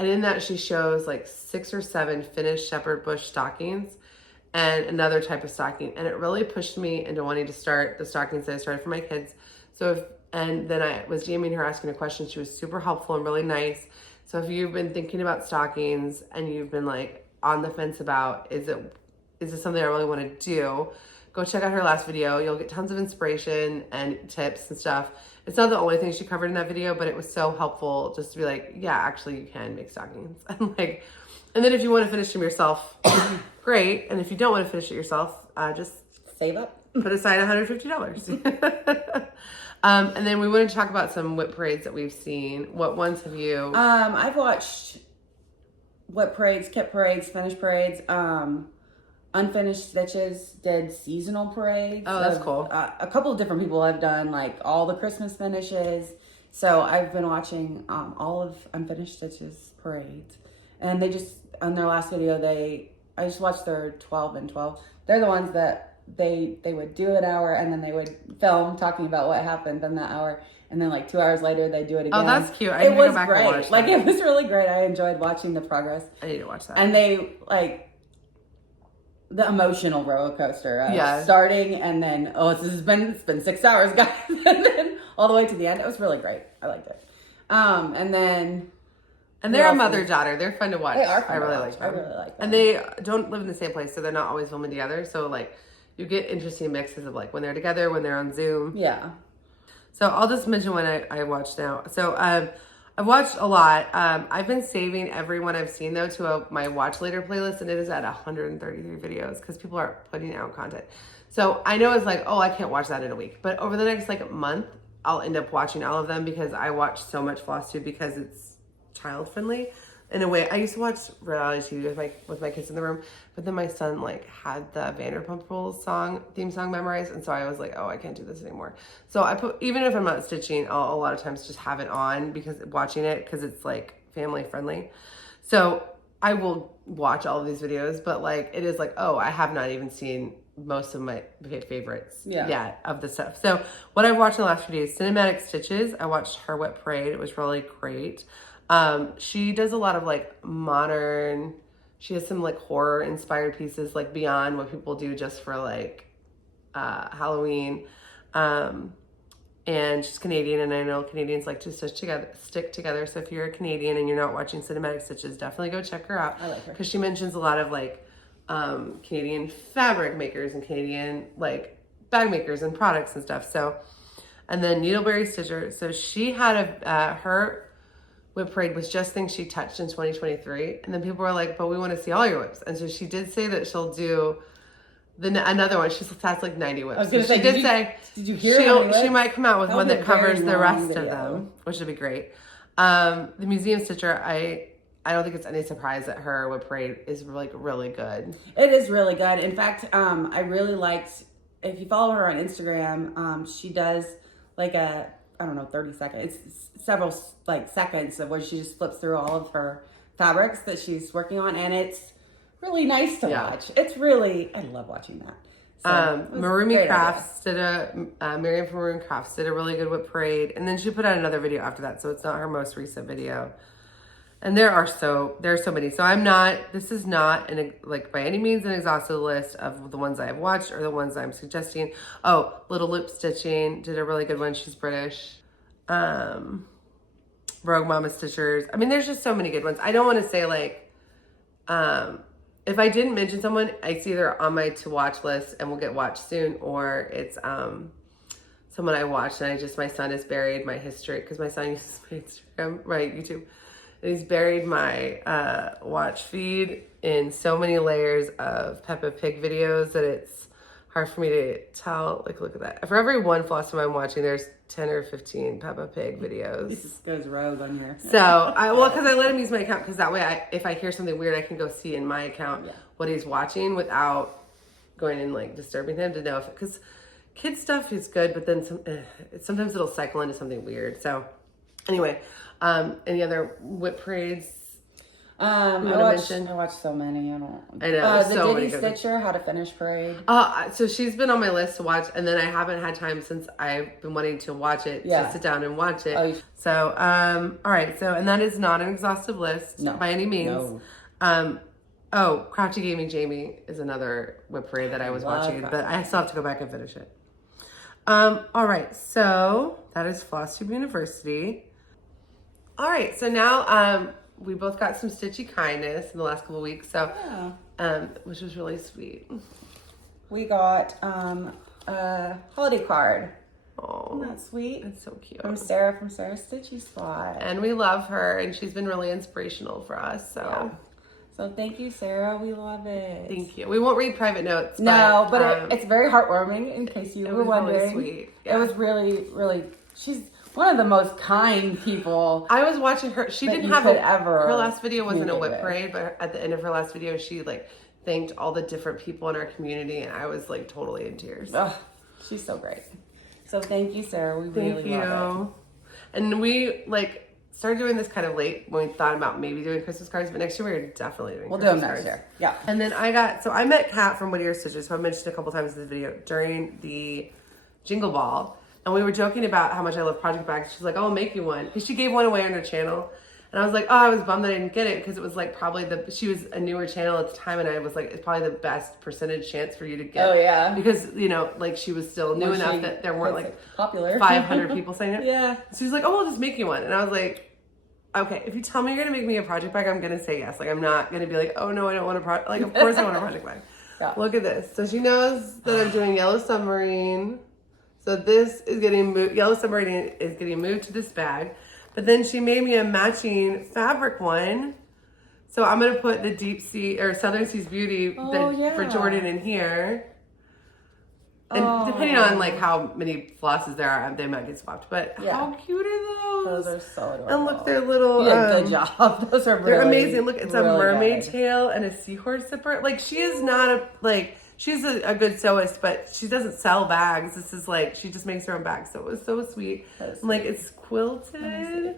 And in that she shows like 6 or 7 finished shepherd bush stockings and another type of stocking. And it really pushed me into wanting to start the stockings that I started for my kids. And then I was DMing her asking a question. She was super helpful and really nice. So if you've been thinking about stockings and you've been like on the fence about, is this something I really want to do? go check out her last video. You'll get tons of inspiration and tips and stuff. It's not the only thing she covered in that video, but it was so helpful just to be like, yeah, actually you can make stockings. And like, and then if you want to finish them yourself, great. And if you don't want to finish it yourself, just save up. Put aside $150. And then we want to talk about some whip parades that we've seen. What ones have you? I've watched whip parades, kit parades, finished parades. Unfinished Stitches did seasonal parades. Oh, that's cool. A couple of different people have done like all the Christmas finishes. So I've been watching all of Unfinished Stitches parades. And they just, on their last video, I just watched their 12 and 12. They're the ones that they would do an hour and then they would film talking about what happened in that hour. And then like 2 hours later, they do it again. Oh, that's cute. I need to go back and watch that. Like it was really great. I enjoyed watching the progress. I need to watch that. And they like the emotional roller coaster of starting and then, it's been 6 hours, guys. And then all the way to the end. It was really great. I liked it. And they're a mother-daughter. They're fun to watch. They are fun I really to like watch. them. I really like them. And they don't live in the same place, so they're not always filming together. So like you get interesting mixes of like when they're together, when they're on Zoom. Yeah. So I'll just mention one I watched now. So I've watched a lot. I've been saving every one I've seen though to my watch later playlist, and it is at 133 videos because people are putting out content. So I know it's like, I can't watch that in a week, but over the next like month, I'll end up watching all of them because I watch so much Flosstube because it's child friendly. In a way, I used to watch reality TV with my kids in the room, but then my son like had the Vanderpump Rules theme song memorized, and so I was like, I can't do this anymore. So I even if I'm not stitching, I'll a lot of times just have it on because it's like family friendly. So I will watch all of these videos, but like it is like, I have not even seen most of my favorites yet of the stuff. So what I've watched in the last few days, Cinematic Stitches. I watched her whip parade. It was really great. She does a lot of like modern, she has some like horror inspired pieces like beyond what people do just for like Halloween. And she's Canadian, and I know Canadians like to stick together. So if you're a Canadian and you're not watching Cinematic Stitches, definitely go check her out. I like her. Because she mentions a lot of like Canadian fabric makers and Canadian like bag makers and products and stuff. So, and then Needleberry Stitcher. So she had her whip parade was just things she touched in 2023. And then people were like, but we want to see all your whips. And so she did say that she'll do another one. She has like 90 whips. Did you hear she might come out with one that covers the rest of them, which would be great. The Museum Stitcher, I don't think it's any surprise that her whip parade is like really good. It is really good. In fact, I really liked, if you follow her on Instagram, she does like 30 seconds. It's several like seconds of where she just flips through all of her fabrics that she's working on, and it's really nice to watch. It's really, I love watching that. So, Marumi Crafts Miriam from Maroon Crafts did a really good whip parade, and then she put out another video after that, so it's not her most recent video. And there are so many. So this is not by any means an exhaustive list of the ones I have watched or the ones I'm suggesting. Little Loop Stitching did a really good one. She's British. Rogue Mama Stitchers. I mean, there's just so many good ones. I don't want to say if I didn't mention someone, it's either on my to watch list and will get watched soon, or it's someone I watched and my son has buried my history because my son uses my Instagram, my YouTube. And he's buried my watch feed in so many layers of Peppa Pig videos that it's hard for me to tell. Like, look at that. For every one Flosstube I'm watching, there's 10 or 15 Peppa Pig videos. This goes rogue on here. So, because I let him use my account, because that way, if I hear something weird, I can go see in my account what he's watching without going and like disturbing him to know if, because kid stuff is good, but then sometimes it'll cycle into something weird. So, anyway. Any other whip parades? I watched so many. I know. The so Diddy many Stitcher, How to Finish Parade. So she's been on my list to watch, and then I haven't had time since I've been wanting to watch it to sit down and watch it. So, all right. So, and that is not an exhaustive list by any means. No. Crafty Gaming Jamie is another whip parade that I was watching, but I still have to go back and finish it. All right. So that is Flosstube University. All right, so now we both got some Stitchy Kindness in the last couple of weeks, so which was really sweet. we got a holiday card. Oh, Isn't that sweet? It's so cute. From Sarah from Sarah's Stitchy Spot. And we love her, and she's been really inspirational for us. So, yeah. So thank you, Sarah. We love it. Thank you. We won't read private notes. No, but it's very heartwarming. In case you were wondering, really sweet. Yeah. It was really, really. She's one of the most kind people. I was watching her. She didn't have her last video wasn't a whip parade, but at the end of her last video, she like thanked all the different people in our community, and I was like totally in tears. Oh, she's so great. So thank you, Sarah. We really love it. And we like started doing this kind of late when we thought about maybe doing Christmas cards, but next year we're definitely doing Christmas cards. We'll do them next year. Yeah. And then I met Kat from Whittier Stitches, who I mentioned a couple times in this video, during the Jingle Ball. And we were joking about how much I love project bags. She's like, oh, I'll make you one. Because she gave one away on her channel. And I was like, oh, I was bummed that I didn't get it because it was like probably she was a newer channel at the time, and I was like, it's probably the best percentage chance for you to get. Oh, yeah. Because, you know, like she was still new enough that there weren't like popular 500 people saying it. Yeah. So she was like, oh, I'll just make you one. And I was like, okay, if you tell me you're going to make me a project bag, I'm going to say yes. Like, I'm not going to be like, oh, no, I don't want a project. Like, of course I want a project bag. Yeah. Look at this. So she knows that I'm doing Yellow Submarine. So this is getting moved. Yellow Submarine is getting moved to this bag. But then she made me a matching fabric one. So I'm going to put the Deep Sea or Southern Seas Beauty for Jordan in here. And depending on like how many flosses there are, they might get swapped. But how cute are those? Those are so adorable. And look, they're little. You did a good job. Those are they're amazing. Look, it's a mermaid tail and a seahorse zipper. Like she is not she's a good sewist, but she doesn't sell bags. This is like, she just makes her own bags. So it was so sweet. Like it's quilted.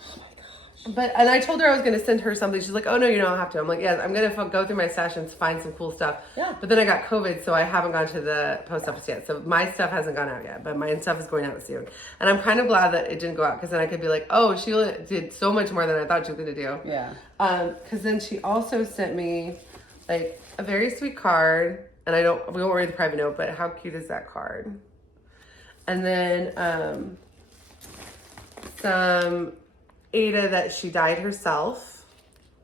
Oh my gosh. And I told her I was going to send her something. She's like, oh no, you don't have to. I'm like, yes, I'm going to go through my stash and find some cool stuff. Yeah. But then I got COVID, so I haven't gone to the post office yet. So my stuff hasn't gone out yet, but my stuff is going out soon. And I'm kind of glad that it didn't go out because then I could be like, oh, she did so much more than I thought she was going to do. Yeah. Because then she also sent me like a very sweet card, and we won't read the private note, but how cute is that card? And then some Ada that she dyed herself.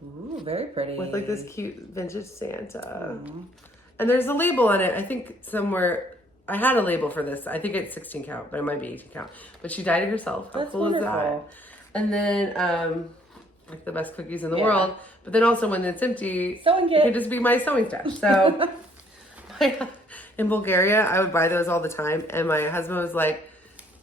Ooh, very pretty. With like this cute vintage Santa. Aww. And there's a label on it. I think somewhere, I had a label for this. I think it's 16 count, but it might be 18 count. But she dyed it herself. How cool is that? And then, like the best cookies in the world. But then also when it's empty, it could just be my sewing stash. So in Bulgaria, I would buy those all the time. And my husband was like,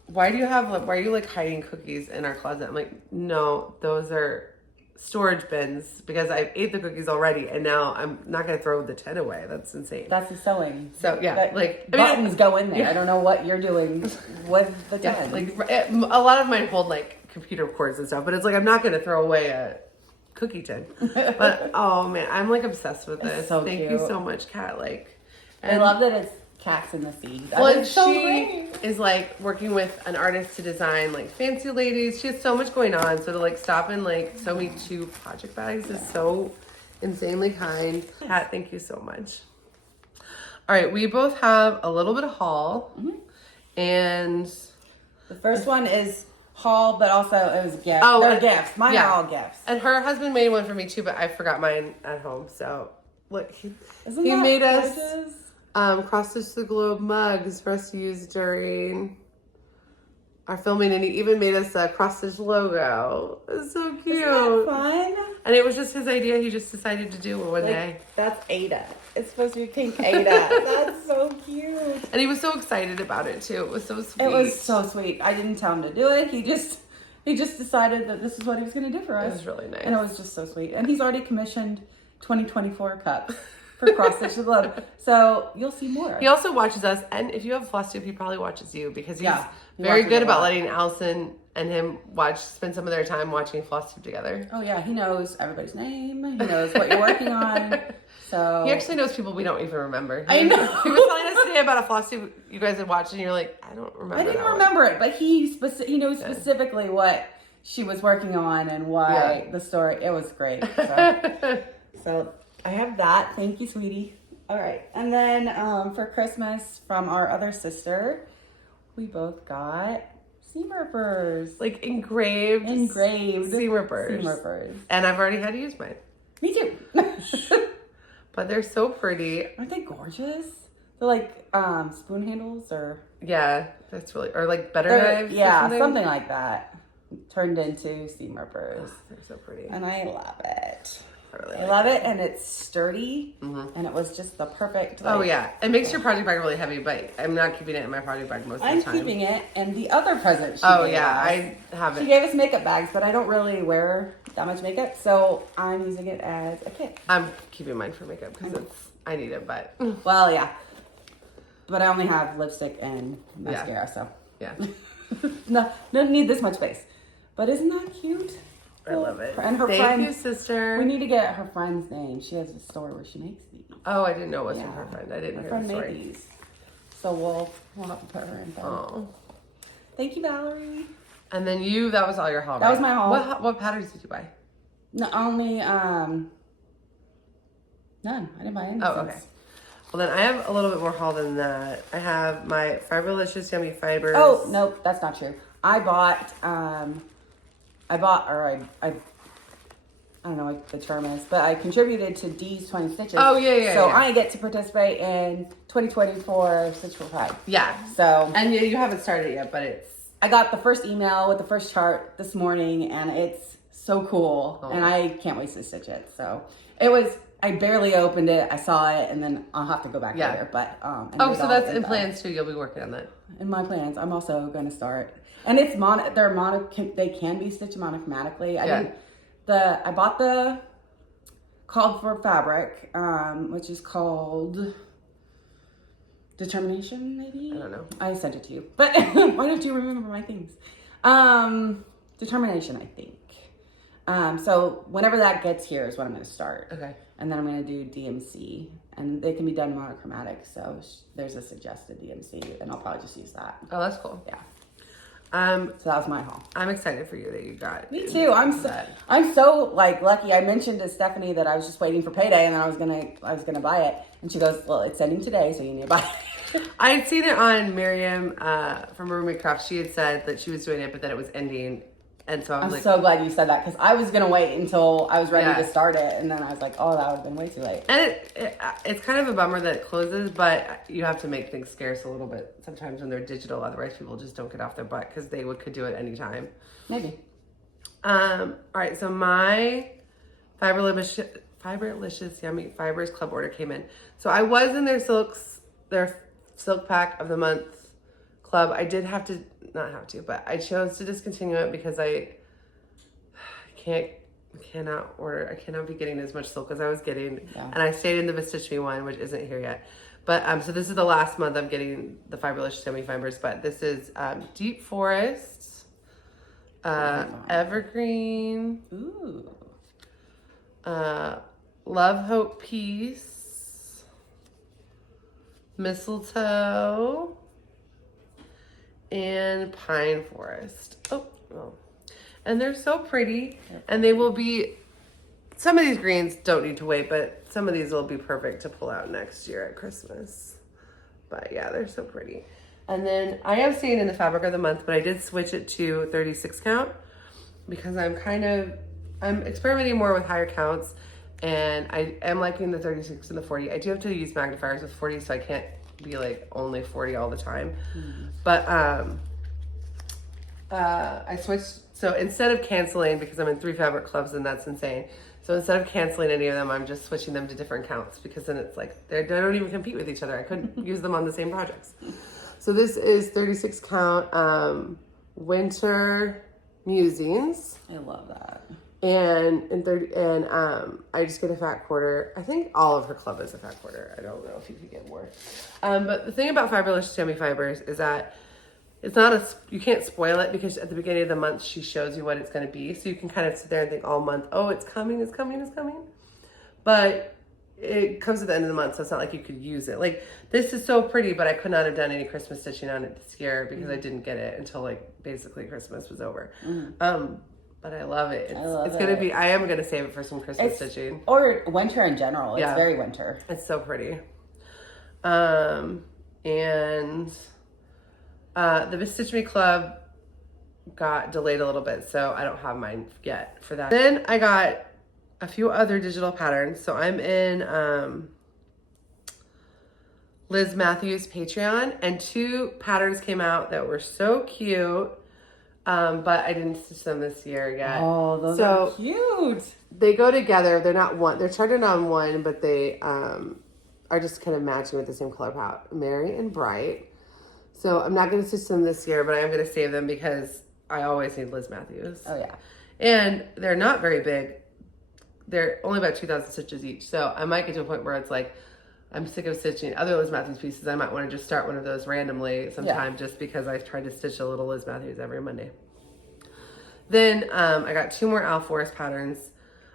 why are you like hiding cookies in our closet? I'm like, no, those are storage bins because I ate the cookies already. And now I'm not going to throw the 10 away. That's insane. That's the sewing. So yeah, buttons go in there. Yeah. I don't know what you're doing with the 10. Yeah, like a lot of mine hold like computer cords and stuff, but it's like I'm not going to throw away a cookie tin. But oh man, I'm like obsessed with this. So Thank cute. you so much, Kat. I love that it's cats in the sea. She is like working with an artist to design like fancy ladies. She has so much going on. So to like stop and like sew me 2 project bags is so insanely kind. Kat, thank you so much. All right, we both have a little bit of haul, and the first one is haul, but also it was gifts. Oh, they're gifts. Mine are all gifts. And her husband made one for me too, but I forgot mine at home. So look, he Isn't made gorgeous? us cross-stitch the globe mugs for us to use during our filming, and he even made us a cross-stitch logo. It's so cute. Isn't that fun? And it was just his idea. He just decided to do it one day. That's Ada. It's supposed to be pink Ada. That's so cute. And he was so excited about it too. It was so sweet. It was so sweet. I didn't tell him to do it. He just decided that this is what he was going to do for us. It was really nice. And it was just so sweet. And he's already commissioned 2024 cups for Cross-Stitch the Globe. So you'll see more. He also watches us, and if you have Flosstube, he probably watches you because he's very good about letting Allison and him spend some of their time watching Flosstube together. Oh yeah, he knows everybody's name. He knows what you're working on. So he actually knows people we don't even remember. I know. He was telling us today about a Flosstube you guys had watched, and you're like, I don't remember. I didn't remember it, but he knows specifically what she was working on and why the story. It was great. So I have that. Thank you, sweetie. All right, and then for Christmas from our other sister, we both got seam rippers. Like engraved seam rippers. And I've already had to use mine. Me too. But they're so pretty. Aren't they gorgeous? They're like spoon handles or Yeah, that's really, or like butter knives. Yeah, something like that. Turned into seam rippers. They're so pretty. And I love it. I love it, and it's sturdy, and it was just the perfect. Oh yeah, it makes your project bag really heavy, but I'm not keeping it in my project bag most of the time. I'm keeping it, and the other present she Oh gave yeah, us, I have it. She gave us makeup bags, but I don't really wear that much makeup, so I'm using it as a kit. I'm keeping mine for makeup because I need it, but well, yeah. But I only have lipstick and mascara, so yeah, no, don't need this much space. But isn't that cute? I love it. And her Thank friend, you, sister. We need to get her friend's name. She has a store where she makes these. Oh, I didn't know it was from her friend. I didn't her hear friend the story. made these. So we'll have to put her in there. Oh, thank you, Valerie. and then that was all your haul. That was my haul. What patterns did you buy? No, only none. I didn't buy any. Oh, okay. Well, then I have a little bit more haul than that. I have my Fiberlicious Yummy Fibers. Oh, nope, that's not true. I don't know what the term is, but I contributed to Dee's 20 Stitches. Oh, yeah. So I get to participate in 2024 Stitch for Pride. Yeah. So. And you haven't started yet, but it's. I got the first email with the first chart this morning, and it's so cool. Oh. And I can't wait to stitch it. So I barely opened it. I saw it, and then I'll have to go back later. But so that's in plans too. You'll be working on that. In my plans, I'm also going to start. And it's they can be stitched monochromatically. I bought the called for fabric, which is called Determination, maybe? I don't know. I sent it to you. But why don't you remember my things? Determination, I think. So whenever that gets here is when I'm going to start. Okay. And then I'm going to do DMC. And they can be done monochromatic. So there's a suggested DMC. And I'll probably just use that. Oh, that's cool. Yeah. So that was my haul. I'm excited for you that you got. Me too. I'm so lucky. I mentioned to Stephanie that I was just waiting for payday and then I was gonna buy it, and she goes, "Well, it's ending today, so you need to buy it." I had seen it on Miriam from Roommate Craft. She had said that she was doing it, but that it was ending. And so I'm so glad you said that, because I was going to wait until I was ready to start it. And then I was like, oh, that would have been way too late. And it's kind of a bummer that it closes, but you have to make things scarce a little bit sometimes when they're digital. Otherwise, people just don't get off their butt because they could do it anytime. Maybe. All right, so my Fiberlicious Yummy Fibers Club order came in. So I was in their Silk Pack of the Month club. I did have to, not have to, but I chose to discontinue it because I cannot be getting as much silk as I was getting. Yeah. And I stayed in the Stitch Me one, which isn't here yet. But so this is the last month I'm getting the Fiberlicious Yummy Fibers, but this is Deep Forest, Evergreen, Love, Hope, Peace, Mistletoe, and Pine Forest. Oh. And they're so pretty, and they will be, some of these greens don't need to wait, but some of these will be perfect to pull out next year at Christmas. But yeah, they're so pretty. And then I am staying in the Fabric of the Month, but I did switch it to 36 count because I'm experimenting more with higher counts, and I am liking the 36 and the 40. I do have to use magnifiers with 40, so I can't be like only 40 all the time. Mm-hmm. But I switched, so instead of canceling, because I'm in 3 fabric clubs and that's insane, so instead of canceling any of them, I'm just switching them to different counts, because then it's like they don't even compete with each other. I couldn't use them on the same projects. So this is 36 count Winter Musings. I love that. And I just get a fat quarter. I think all of her club is a fat quarter. I don't know if you could get more. But the thing about Fiberlicious Yummy Fibers is that it's not you can't spoil it, because at the beginning of the month she shows you what it's going to be. So you can kind of sit there and think all month, oh, it's coming, it's coming, it's coming. But it comes at the end of the month, so it's not like you could use it. Like, this is so pretty, but I could not have done any Christmas stitching on it this year because I didn't get it until like basically Christmas was over. But I love it. It's gonna be. I am gonna save it for some Christmas stitching or winter in general. It's very winter. It's so pretty. And the Stitch Me Club got delayed a little bit, so I don't have mine yet for that. Then I got a few other digital patterns. So I'm in Liz Mathews Patreon, and 2 patterns came out that were so cute. But I didn't stitch them this year yet. Oh, those are cute. They go together. They're not one. They're charted on one, but they are just kind of matching with the same color palette. Merry and Bright. So I'm not going to stitch them this year, but I am going to save them because I always need Liz Mathews. Oh, yeah. And they're not very big. They're only about 2,000 stitches each. So I might get to a point where it's like, I'm sick of stitching other Liz Mathews pieces. I might want to just start one of those randomly sometime just because I've tried to stitch a little Liz Mathews every Monday. Then I got 2 more OwlForest patterns.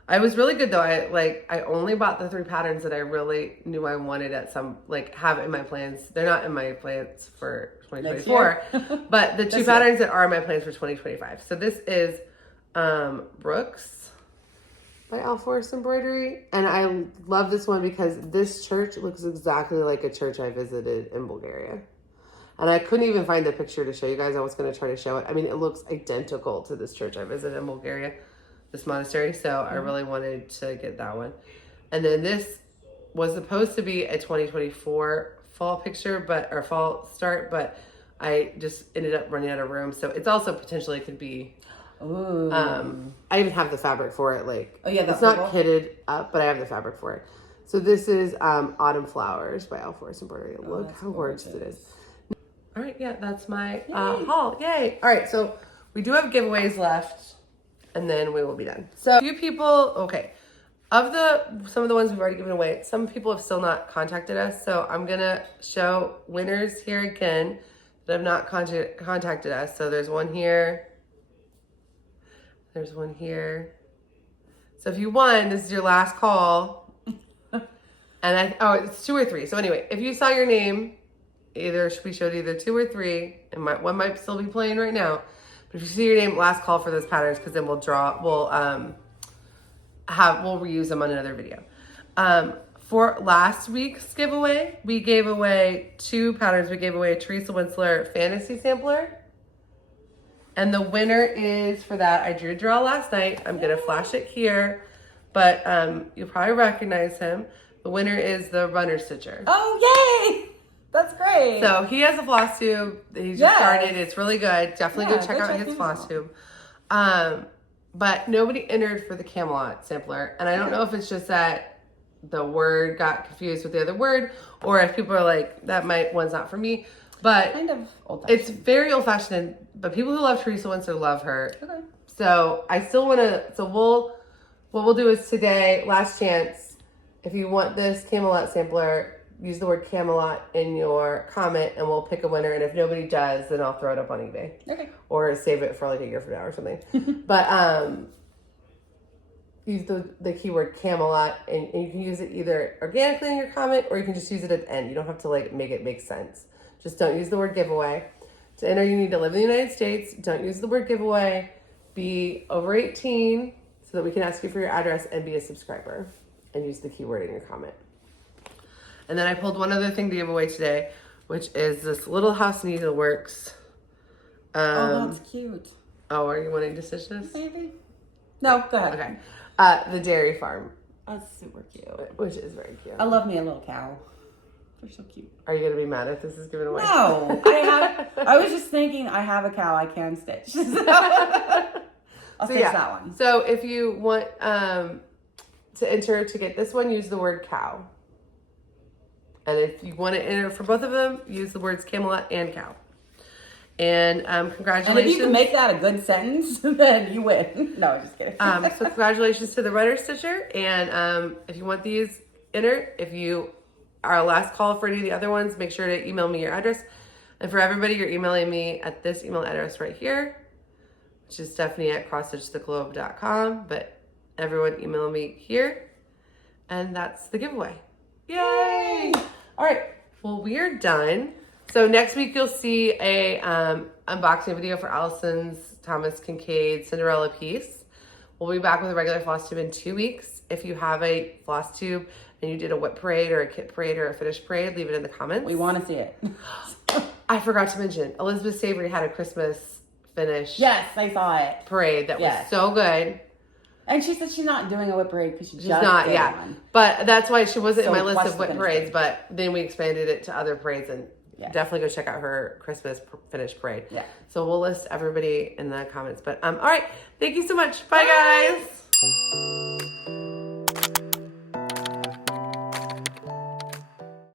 I was really good though. I only bought the 3 patterns that I really knew I wanted at some, like, have in my plans. They're not in my plans for 2024, but the 2 patterns that are in my plans for 2025. So this is Brooks by OwlForest Embroidery. And I love this one because this church looks exactly like a church I visited in Bulgaria. And I couldn't even find the picture to show you guys. I was going to try to show it. I mean, it looks identical to this church I visited in Bulgaria, this monastery. So I really wanted to get that one. And then this was supposed to be a 2024 fall picture, or fall start, but I just ended up running out of room. So it's also potentially could be... Ooh. I even have the fabric for it. Like, oh yeah, it's not kitted up, but I have the fabric for it. So this is Autumn Flowers by OwlForest Embroidery. Look how gorgeous it is. All right, yeah, that's my haul. Yay! All right, so we do have giveaways left, and then we will be done. So a few people, okay, of some of the ones we've already given away, some people have still not contacted us. So I'm gonna show winners here again that have not contacted us. So there's one here. There's one here. So if you won, this is your last call. And it's 2 or 3. So anyway, if you saw your name, we showed either 2 or 3, and one might still be playing right now. But if you see your name, last call for those patterns, because then we'll reuse them on another video. For last week's giveaway, we gave away 2 patterns. We gave away a Teresa Winsler Fantasy Sampler. And the winner is, for that, I drew a draw last night. I'm going to flash it here, but you'll probably recognize him. The winner is the Runner Stitcher. Oh, yay! That's great. So he has a floss tube. He just started. It's really good. Definitely go check out his floss tube. But nobody entered for the Camelot sampler. And I don't know if it's just that the word got confused with the other word, or if people are like, one's not for me. But kind of old-fashioned. It's very old-fashioned, but people who love Teresa Winsler love her. Okay. So I still want to, what we'll do is today, last chance, if you want this Camelot sampler, use the word Camelot in your comment and we'll pick a winner. And if nobody does, then I'll throw it up on eBay. Okay. Or save it for like a year from now or something. But use the keyword Camelot, and you can use it either organically in your comment, or you can just use it at the end. You don't have to like make it make sense. Just don't use the word giveaway. To enter, you need to live in the United States. Don't use the word giveaway. Be over 18 so that we can ask you for your address, and be a subscriber. And use the keyword in your comment. And then I pulled one other thing to give away today, which is this Little House Needleworks. Oh, that's cute. Oh, are you wanting to stitch this? Maybe. No, go ahead. Okay. The Dairy Farm. That's super cute. Which is very cute. I love me a little cow. They're so cute. Are you going to be mad if this is given away? No. I was just thinking, I have a cow I can stitch. So I'll stitch that one. So if you want to enter to get this one, use the word cow. And if you want to enter for both of them, use the words Camelot and cow. And congratulations. And if you can make that a good sentence, then you win. No, I'm just kidding. So congratulations to the Runner Stitcher. And if you want these, enter. If you are last call for any of the other ones, make sure to email me your address. And for everybody, you're emailing me at this email address right here, which is Stephanie@CrossStitchTheGlobe.com. But everyone email me here. And that's the giveaway. Yay! All right. Well, we are done. So next week you'll see a unboxing video for Allison's Thomas Kincaid Cinderella piece. We'll be back with a regular floss tube in 2 weeks. If you have a floss tube and you did a whip parade or a kit parade or a finish parade, leave it in the comments. We want to see it. I forgot to mention, Elizabeth Savory had a Christmas finish. Yes, I saw it. Parade that was so good. And she said she's not doing a whip parade because she's just not, did yeah. one. But that's why she wasn't in So my list what's of the whip finish parades, parade? but then we expanded it to other parades, and Yeah. definitely go check out her Christmas finish parade. Yeah. So we'll list everybody in the comments. But all right, thank you so much. Bye. Guys.